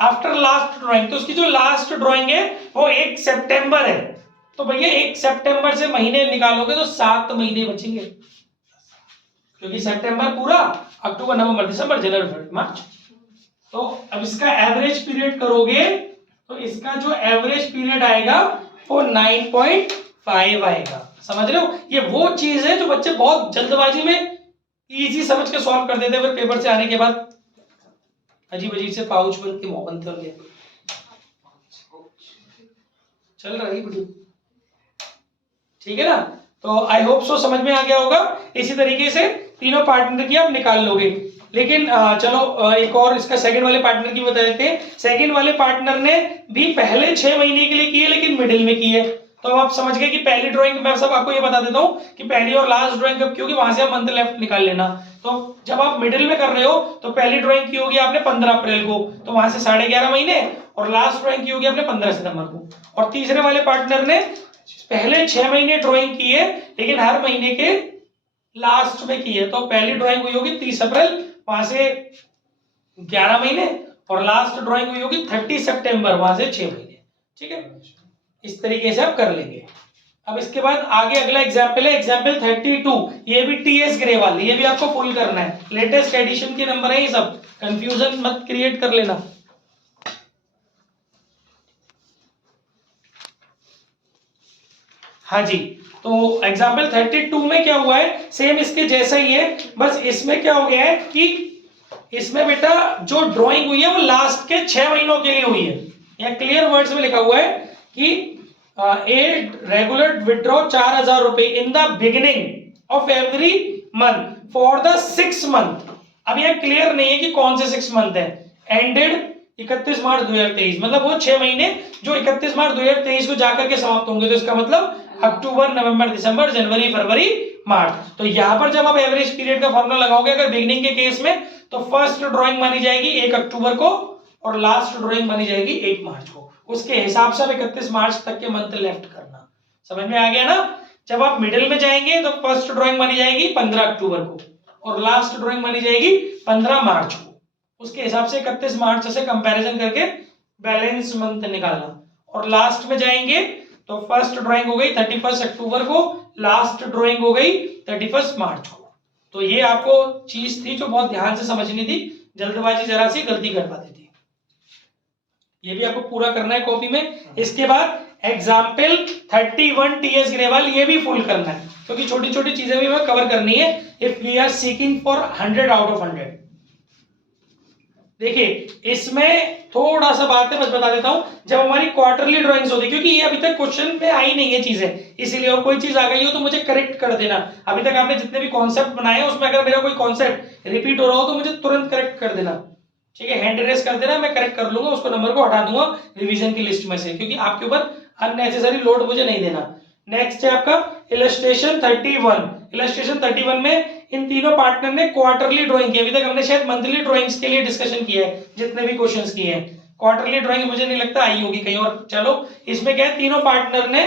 आफ्टर लास्ट ड्राइंग, तो उसकी जो लास्ट ड्राइंग है वो 1 सितंबर है। तो भैया 1 सितंबर से महीने निकालोगे तो 7 महीने बचेंगे, क्योंकि सितंबर पूरा, अक्टूबर, नवंबर, दिसंबर, जनवरी, फरवरी, मार्च। तो अब इसका एवरेज पीरियड करोगे तो इसका जो एवरेज पीरियड आएगा वो 9.5 आएगा। समझ रहे हो? ये वो चीज है जो बच्चे बहुत जल्दबाजी में इजी समझ के सॉल्व कर देते हैं, फिर पेपर से आने के बाद अजीब अजीब से पाउच बन के मुंह बनते होंगे। चल रही वीडियो, ठीक है ना? तो आई होप सो समझ में आ गया होगा। इसी तरीके से तीनों पार्टनर की आप निकाल लोगे। लेकिन चलो एक और इसका सेकंड वाले पार्टनर की बता देते हैं। सेकंड वाले पार्टनर ने भी पहले 6 महीने के लिए की है, लेकिन मिडिल में की है। तो अब आप समझ गए कि पहली ड्राइंग, मैं सब आपको ये बता देता हूँ कि पहली और लास्ट ड्राइंग कब की होगी, वहां से आप मंथ लेफ्ट निकाल लेना। तो जब आप मिडिल में कर रहे हो तो पहली ड्राइंग की होगी आपने 15 अप्रैल को, तो वहां से 11.5 महीने, और लास्ट ड्राइंग की होगी आपने 15 सितंबर को। और तीसरे वाले पार्टनर ने पहले 6 महीने ड्राइंग की है, लेकिन हर महीने के लास्ट में की है। तो पहली ड्राइंग हुई होगी 30 अप्रैल, वहां से 11 महीने, और लास्ट ड्राइंग हुई होगी 30 सितंबर, वहां से 6 महीने। ठीक है, इस तरीके से आप कर लेंगे। अब इसके बाद आगे अगला एग्जाम्पल है, एग्जाम्पल 32। ये भी TS ग्रेवाल, ये भी आपको फुल करना है, लेटेस्ट एडिशन के नंबर है ये सब, कंफ्यूजन मत क्रिएट कर लेना। हाँ जी, तो एग्जाम्पल 32 में क्या हुआ है, सेम इसके जैसा ही है, बस इसमें क्या हो गया है कि इसमें बेटा जो ड्राइंग हुई है वो लास्ट के 6 महीनों के लिए हुई है। यहाँ क्लियर वर्ड्स में लिखा हुआ है कि ए रेगुलर विड्रॉ 4,000 रुपए in the beginning of every month for the 6 month. अब यह क्लियर नहीं है कि कौन से 6 मंथ है। एंडेड 31 मार्च 2023, मतलब वो 6 महीने जो 31 मार्च 2023 को जाकर के समाप्त होंगे। तो इसका मतलब अक्टूबर, नवंबर, दिसंबर, जनवरी, फरवरी, मार्च। तो यहां पर जब आप एवरेज पीरियड का फॉर्मूला लगाओगे अगर बिगिनिंग के केस में, तो फर्स्ट ड्राइंग मानी जाएगी 1 अक्टूबर को, और लास्ट ड्राइंग मानी जाएगी 1 मार्च को। उसके हिसाब से 31 मार्च तक के मंथ लेफ्ट करना। समझ में आ गया ना? जब आप मिडिल में जाएंगे तो फर्स्ट ड्राइंग मानी जाएगी 15 अक्टूबर को, और लास्ट ड्राइंग मानी जाएगी 15 मार्च को। उसके हिसाब से 31 मार्च से कंपैरिजन करके बैलेंस मंथ निकालना। और लास्ट में जाएंगे तो फर्स्ट ड्राइंग हो गई 31 अक्टूबर को, लास्ट ड्राइंग हो गई 31 मार्च को। तो ये आपको चीज थी जो बहुत ध्यान से समझनी थी, जल्दबाजी जरा सी गलती कर पाती थी। ये भी आपको पूरा करना है कॉपी में। इसके बाद एग्जाम्पल 31 टीएस ग्रेवाल, ये भी फुल करना है क्योंकि छोटी छोटी चीजें भी हमें कवर करनी है। If we are seeking for 100 out of 100। देखिए इसमें थोड़ा सा बात है, बस बता देता हूं। जब हमारी क्वार्टरली ड्राइंग्स होती है, क्योंकि ये अभी तक क्वेश्चन में आई नहीं है चीजें, इसीलिए, और कोई चीज आ गई हो तो मुझे करेक्ट कर देना। अभी तक आपने जितने भी कॉन्सेप्ट बनाए हैं उसमें अगर मेरा कोई कॉन्सेप्ट रिपीट हो रहा हो तो मुझे तुरंत करेक्ट कर देना, ठीक है। हैंड रेस कर देना, मैं करेक्ट कर लूंगा, उसको नंबर को हटा दूंगा रिवीजन की लिस्ट में से, क्योंकि आपके ऊपर अननेसेसरी लोड मुझे नहीं देना। नेक्स्ट है आपका इलस्ट्रेशन 31। इलस्ट्रेशन 31 में इन तीनों पार्टनर ने क्वार्टरली ड्राइंग की। अभी तक हमने शायद मंथली ड्राइंग्स के लिए डिस्कशन किया है, जितने भी क्वेश्चंस किए हैं। क्वार्टरली ड्राइंग मुझे नहीं लगता आई होगी कहीं और। चलो इसमें क्या है, तीनों पार्टनर ने,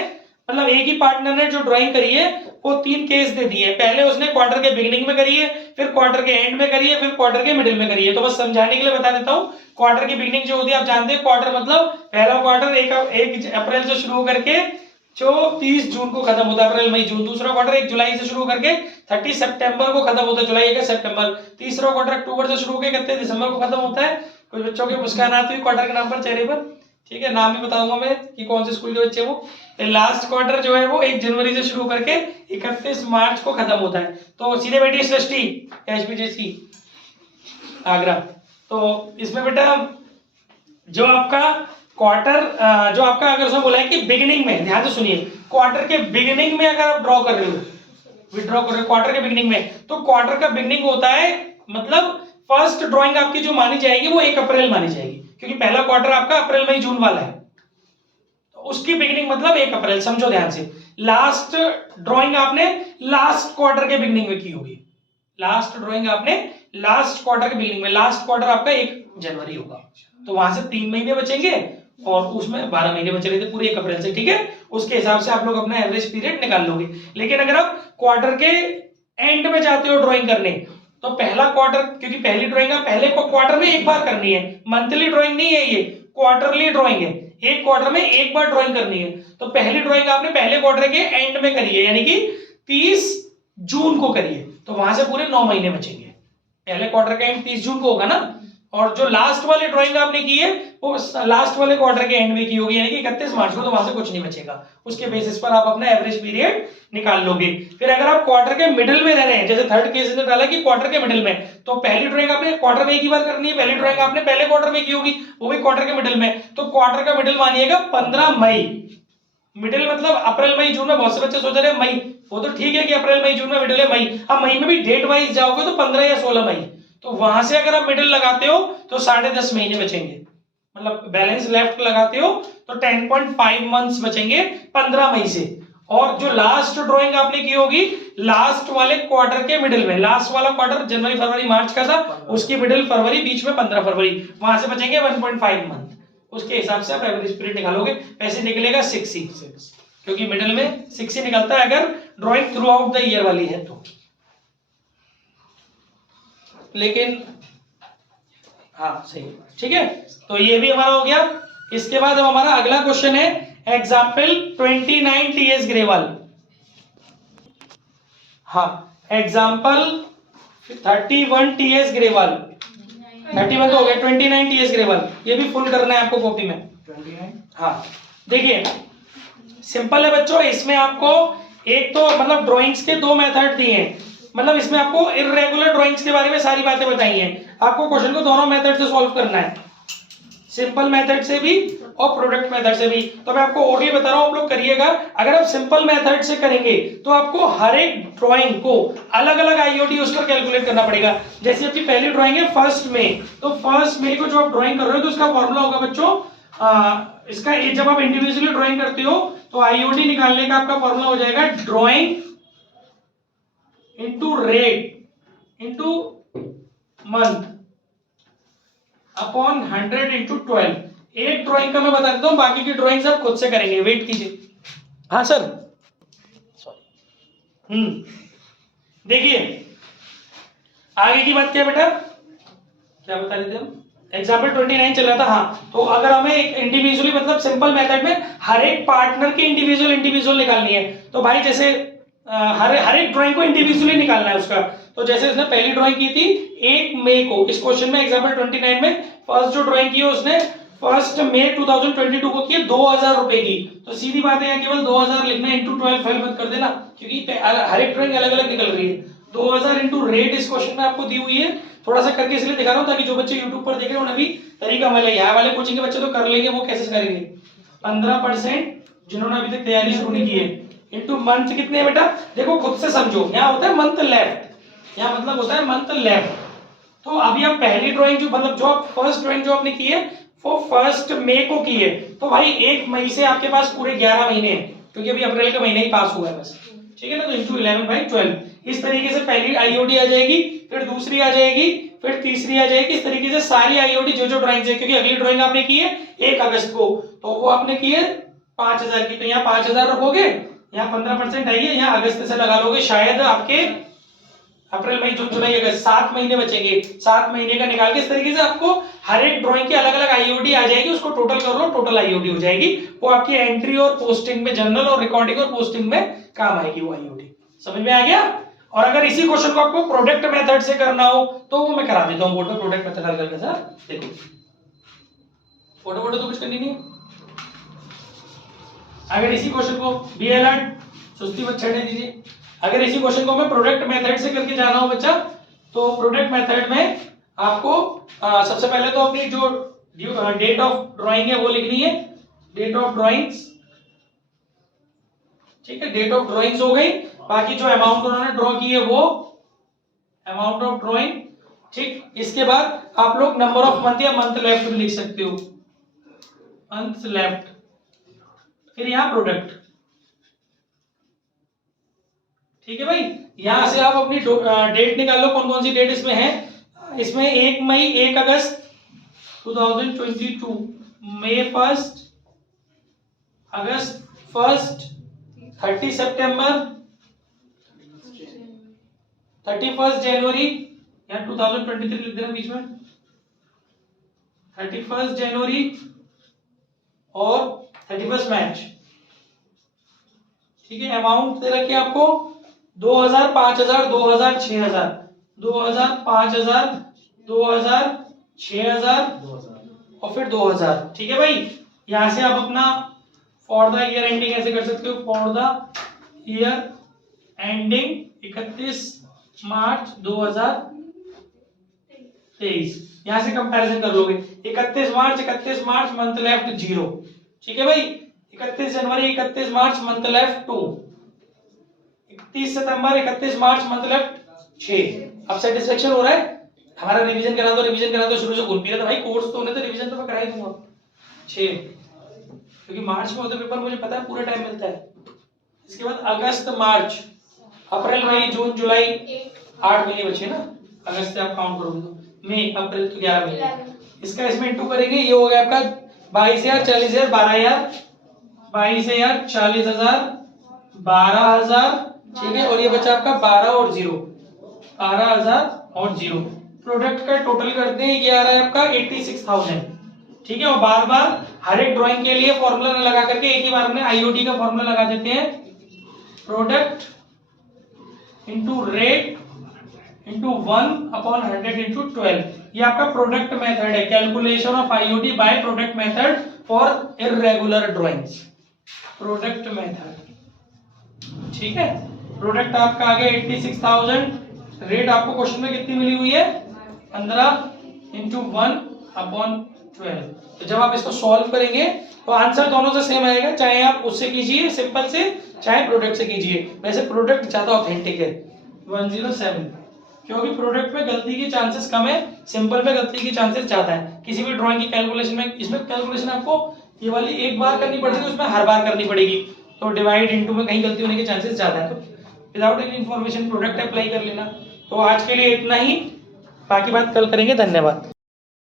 मतलब एक ही पार्टनर ने जो ड्राइंग करी है वो 3 केस दे दिए। पहले उसने क्वार्टर के बिगिनिंग में करी है, फिर क्वार्टर के एंड में करी है, फिर क्वार्टर के मिडिल में करी है। तो बस समझाने के लिए बता देता हूं, क्वार्टर की बिगिनिंग जो होती है आप जानते हैं, क्वार्टर मतलब पहला क्वार्टर 1 अप्रैल से शुरू करके जो 30 जून को खत्म होता है, अप्रैल मई जून। दूसरा क्वार्टर 1 जुलाई से शुरू करके 30 सितंबर को खत्म होता है, जुलाई 1 सितंबर। तीसरा क्वार्टर अक्टूबर से शुरू होकर 31 दिसंबर को खत्म होता है। कुछ बच्चों की मुस्कान आती हुई क्वार्टर के नाम पर चेहरे पर, ठीक है, नाम भी बताऊंगा मैं कि कौन से स्कूल के बच्चे वो। लास्ट क्वार्टर जो है वो 1 जनवरी से शुरू करके 31 मार्च को खत्म होता है। तो सीधे बैठिए सृष्टि, एचपीजेसी आगरा। तो इसमें बेटा जो आपका क्वार्टर, जो आपका अगर उसमें बोला है कि बिगिनिंग में, ध्यान से सुनिए, क्वार्टर के बिगिनिंग में अगर आप ड्रॉ कर रहे हो, विड्रॉ कर रहे हो क्वार्टर के बिगिनिंग में, तो क्वार्टर का बिगिनिंग होता है, मतलब फर्स्ट ड्राइंग आपकी जो मानी जाएगी वो 1 अप्रैल मानी जाएगी, क्योंकि पहला क्वार्टर आपका अप्रैल मई जून वाला है। तो उसकी बिगिनिंग मतलब 1 अप्रैल, समझो ध्यान से। लास्ट ड्राइंग आपने लास्ट क्वार्टर के बिगिनिंग में की होगी। लास्ट ड्राइंग आपने लास्ट क्वार्टर के बिगिनिंग में, लास्ट क्वार्टर आपका 1 जनवरी होगा, तो वहां से 3 महीने बचेंगे और उसमें 12 महीने बचे रहे थे पूरे 1 अप्रैल से, ठीक है। उसके हिसाब से आप लोग अपना एवरेज पीरियड निकाल लोगे। लेकिन अगर आप क्वार्टर के एंड में जाते हो ड्राइंग करने, तो पहला क्वार्टर, क्योंकि पहली ड्राइंग आप पहले क्वार्टर में एक बार करनी है, मंथली ड्राइंग नहीं है ये, क्वार्टरली ड्राइंग है, एक क्वार्टर में एक बार ड्राइंग करनी है। तो पहली ड्राइंग आपने पहले क्वार्टर के एंड में करी है, यानी कि 30 जून को करी है, तो वहां से पूरे 9 महीने बचेंगे। पहले क्वार्टर का एंड 30 जून को होगा ना, और जो लास्ट वाली ड्राइंग आपने की है वो लास्ट वाले क्वार्टर के एंड में की होगी, यानी कि 31 मार्च को, तो वहां से कुछ नहीं बचेगा। उसके बेसिस पर आप अपना एवरेज पीरियड निकाल लोगे। फिर अगर आप क्वार्टर के मिडिल में रह रहे हैं, जैसे थर्ड केस ने डाला कि क्वार्टर के मिडिल में, तो पहली ड्राइंग आपने क्वार्टर में एक ही बार करनी है, पहली ड्राइंग आपने पहले क्वार्टर में की होगी, वो भी क्वार्टर के मिडिल में, तो क्वार्टर का मिडिल मानिएगा 15 मई। मिडिल मतलब अप्रैल मई जून में, बहुत से बच्चे सोच रहे हैं मई, वो तो ठीक है कि अप्रैल मई जून में मिडिल है मई, अब मई में भी डेट वाइज जाओगे तो 15 या 16 मई, तो वहां से अगर आप मिडिल लगाते हो तो 10.5 महीने बचेंगे, मतलब बैलेंस लेफ्ट लगाते हो तो 10.5 मंथ्स बचेंगे 15 मई से। और जो लास्ट ड्राइंग आपने की होगी लास्ट वाले क्वार्टर के मिडिल में, लास्ट वाला क्वार्टर जनवरी फरवरी मार्च का था, उसकी मिडिल फरवरी, बीच में 15 फरवरी, वहां से बचेंगे 1.5 मंथ। उसके हिसाब से आप एवरेज पीरियड निकालोगे, ऐसे निकलेगा 6 ही, क्योंकि मिडिल में 6 ही निकलता है अगर drawing through out the year वाली है तो। लेकिन हाँ सही, ठीक है, तो ये भी हमारा हो गया। इसके बाद अब हमारा अगला क्वेश्चन है एग्जाम्पल 29 टीएस ग्रेवाल। हाँ, एग्जाम्पल 31 टीएस ग्रेवाल, 31 तो हो गया, 29 टीएस ग्रेवाल, ये भी फुल करना है आपको कॉपी में। 29, हाँ देखिए सिंपल है बच्चों, इसमें आपको एक तो मतलब ड्राइंग्स के 2 मेथड दिए हैं, मतलब इसमें आपको इर्रेगुलर ड्राइंग्स के बारे में सारी बातें बताई हैं। आपको क्वेश्चन को दोनों मेथड से सॉल्व करना है, सिंपल मेथड से भी और प्रोडक्ट मेथड से भी। तो मैं आपको ओरली बता रहा हूं, आप लोग करिएगा। अगर आप सिंपल मेथड से करेंगे तो आपको हर एक ड्राइंग को अलग अलग आईओडी उस पर कैलकुलेट करना पड़ेगा। जैसे आपकी पहली ड्राइंग है 1 मई, तो 1 मई को जो आप ड्राइंग कर रहे हो तो उसका फॉर्मूला होगा बच्चों, इसका जब आप इंडिविजुअली ड्राइंग करते हो तो आईओडी निकालने का आपका फॉर्मूला हो जाएगा drawing into rate into month upon 100 into 12। एक ड्राइंग का मैं बता देता हूं, बाकी की ड्राइंग्स आप खुद से करेंगे, वेट कीजिए। हाँ सर, सॉरी। देखिए आगे की बात क्या बेटा, क्या बता रहे थे हम, एग्जाम्पल 29 चल रहा था। हाँ, तो अगर हमें एक इंडिविजुअली मतलब सिंपल मेथड में हर एक पार्टनर की इंडिविजुअल निकालनी है, तो भाई जैसे हर एक ड्राइंग को इंडिविजुअली निकालना है उसका, तो जैसे उसने पहली ड्राइंग की थी 1 मई को, इस क्वेश्चन में एग्जाम्पल 29 में फर्स्ट जो ड्राइंग की है उसने 1 मई 2022 को की 2000 रुपए की, तो सीधी बात है यहाँ केवल 2000 लिखना है, इंटू 12 फाइल मत कर देना क्योंकि हर एक ड्राइंग अलग अलग निकल रही है। 2000 इंटू रेट इस क्वेश्चन में आपको दी हुई है, थोड़ा सा करके इसलिए दिखा रहा हूँ ताकि जो बच्चे यूट्यूब पर देख रहे हैं उन्हें भी तरीका मिले। यहाँ वाले कोचिंग के बच्चे तो कर लेंगे, वो कैसे करेंगे, 15% जिन्होंने अभी तक तैयारी शुरू नहीं की है, इंटू मंथ कितने है बेटा, देखो खुद से समझो, यहाँ होता है मंथ लेफ्ट, यहाँ मतलब होता है मंथ लेफ्ट। तो अभी आप पहली ड्राइंग जो मतलब जो आप फर्स्ट ड्राइंग जो आपने की है वो 1 मई को की है, तो भाई 1 मई से आपके पास पूरे 11 महीने हैं क्योंकि अभी अप्रैल का महीना ही पास हुआ है बस, ठीक है ना। तो इंटू 11/12 इस तरीके से पहली आईओडी आ जाएगी, फिर दूसरी आ जाएगी, फिर तीसरी आ जाएगी, इस तरीके से सारी आईओडी जो ड्राइंग्स है, क्योंकि अगली ड्राइंग आपने की है 1 अगस्त को, तो वो आपने की है 5000 की, तो यहाँ 5000 रखोगे, यहाँ 15% आई है, यहाँ अगस्त से लगा लोगे, शायद आपके अप्रैल मई जून जुलाई अगस्त 7 महीने बचेंगे, 7 महीने का निकाल के इस तरीके से आपको हर एक ड्राइंग की अलग अलग आईओडी आ जाएगी, उसको टोटल कर लो, टोटल आईओडी हो जाएगी, वो आपकी एंट्री और पोस्टिंग में, जनरल और रिकॉर्डिंग और पोस्टिंग में काम आएगी वो आईओडी। समझ में आ गया। और अगर इसी क्वेश्चन को आपको प्रोडक्ट मेथड से करना हो तो वो मैं करा देता हूँ बोर्ड पे, प्रोडक्ट मेथड हल करके। सर देखो फोटो तो कुछ करनी नहीं है। अगर इसी क्वेश्चन को बी अलर्ट सुस्ती मत छेड़ने दीजिए, अगर इसी क्वेश्चन को मैं प्रोडक्ट मेथड से करके जाना हो बच्चा, तो प्रोडक्ट मेथड में आपको सबसे पहले तो अपनी जो डेट ऑफ ड्राइंग है वो लिखनी है, डेट ऑफ ड्राइंग्स, ठीक है, डेट ऑफ ड्राइंग्स हो गई, बाकी जो अमाउंट उन्होंने ड्रॉ की है वो अमाउंट ऑफ ड्राइंग, ठीक। इसके बाद आप लोग नंबर ऑफ मंथ या मंथ लेफ्ट भी लिख सकते हो, मंथ लेफ्ट, फिर यहाँ प्रोडक्ट, ठीक है भाई। यहां से आप अपनी डेट निकाल लो, कौन कौन सी डेट इसमें है, इसमें 1 मई, 1 अगस्त 2022, मई 1, अगस्त 1, 30 सितंबर, 31 जनवरी, या 2023 लिख देना बीच में, 31 जनवरी और 31 मार्च, ठीक है। अमाउंट दे रखी है आपको 2000, 5000, 2000, 6000, 2000, 5000, 2000, 6000 और फिर 2000, ठीक है भाई। यहां से आप अपना फॉर द ईयर एंडिंग ऐसे कर सकते हो, फॉर द ईयर एंडिंग 31 मार्च 2023, यहां से कंपैरिजन कर लोगे, 31 मार्च मंथ लेफ्ट 0, ठीक है भाई। 31 जनवरी, 31 मार्च मंथ लेफ्ट 2, 31 सितंबर, 31 मार्च मंथ लेफ्ट 6। अब सेटिस्फेक्शन हो रहा है हमारा, रिवीजन करा दो, शुरू से घूम फिर था भाई, कोर्स तो होने तो रिवीजन तो मैं करा ही दूंगा 6, क्योंकि मार्च में होते पेपर, मुझे पता है पूरा टाइम मिलता है। इसके बाद अगस्त, मार्च, अप्रैल, मई, जून, जुलाई, 8 महीने बचे ना, अगस्त से आप काउंट करोगे तो मई, अप्रैल तो 11 महीने, इसका इसमें इंटू करेंगे, ये हो गया आपका 22000, 40000, 12000, 22000, 40000, 12000, ठीक है। और ये बचा आपका 12 और 0, 12000 और 0, प्रोडक्ट का टोटल करते हैं, ये आ रहा है आपका 86,000, ठीक है। और बार बार हर एक ड्राइंग के लिए फॉर्मूला न लगा करके एक ही बार में आईओडी का फॉर्मूला लगा देते हैं, product into rate into 1/100 into 12, ये आपका प्रोडक्ट मेथड है, calculation of IOD by product method for irregular drawings, product method, ठीक है। प्रोडक्ट आपका आ गया 86,000, रेट आपको क्वेश्चन में कितनी मिली हुई है 15 इंटू 1/12। तो जब आप इसको सॉल्व करेंगे तो आंसर दोनों से सेम आएगा, चाहे आप उससे कीजिए सिंपल से, चाहे प्रोडक्ट से कीजिए। वैसे प्रोडक्ट ज्यादा ऑथेंटिक है 107, क्योंकि प्रोडक्ट में गलती की चांसेस कम है, सिंपल में गलती की चांसेस ज्यादा है। किसी भी ड्राइंग की कैलकुलेशन में, इसमें कैलकुलेशन आपको ये वाली एक बार करनी पड़ेगी, उसमें हर बार करनी पड़ेगी, तो डिवाइड इनटू में कहीं गलती होने के चांसेस ज्यादा है। तो without any information product apply कर लेना। तो आज के लिए इतना ही, बाकी बात कल करेंगे। धन्यवाद।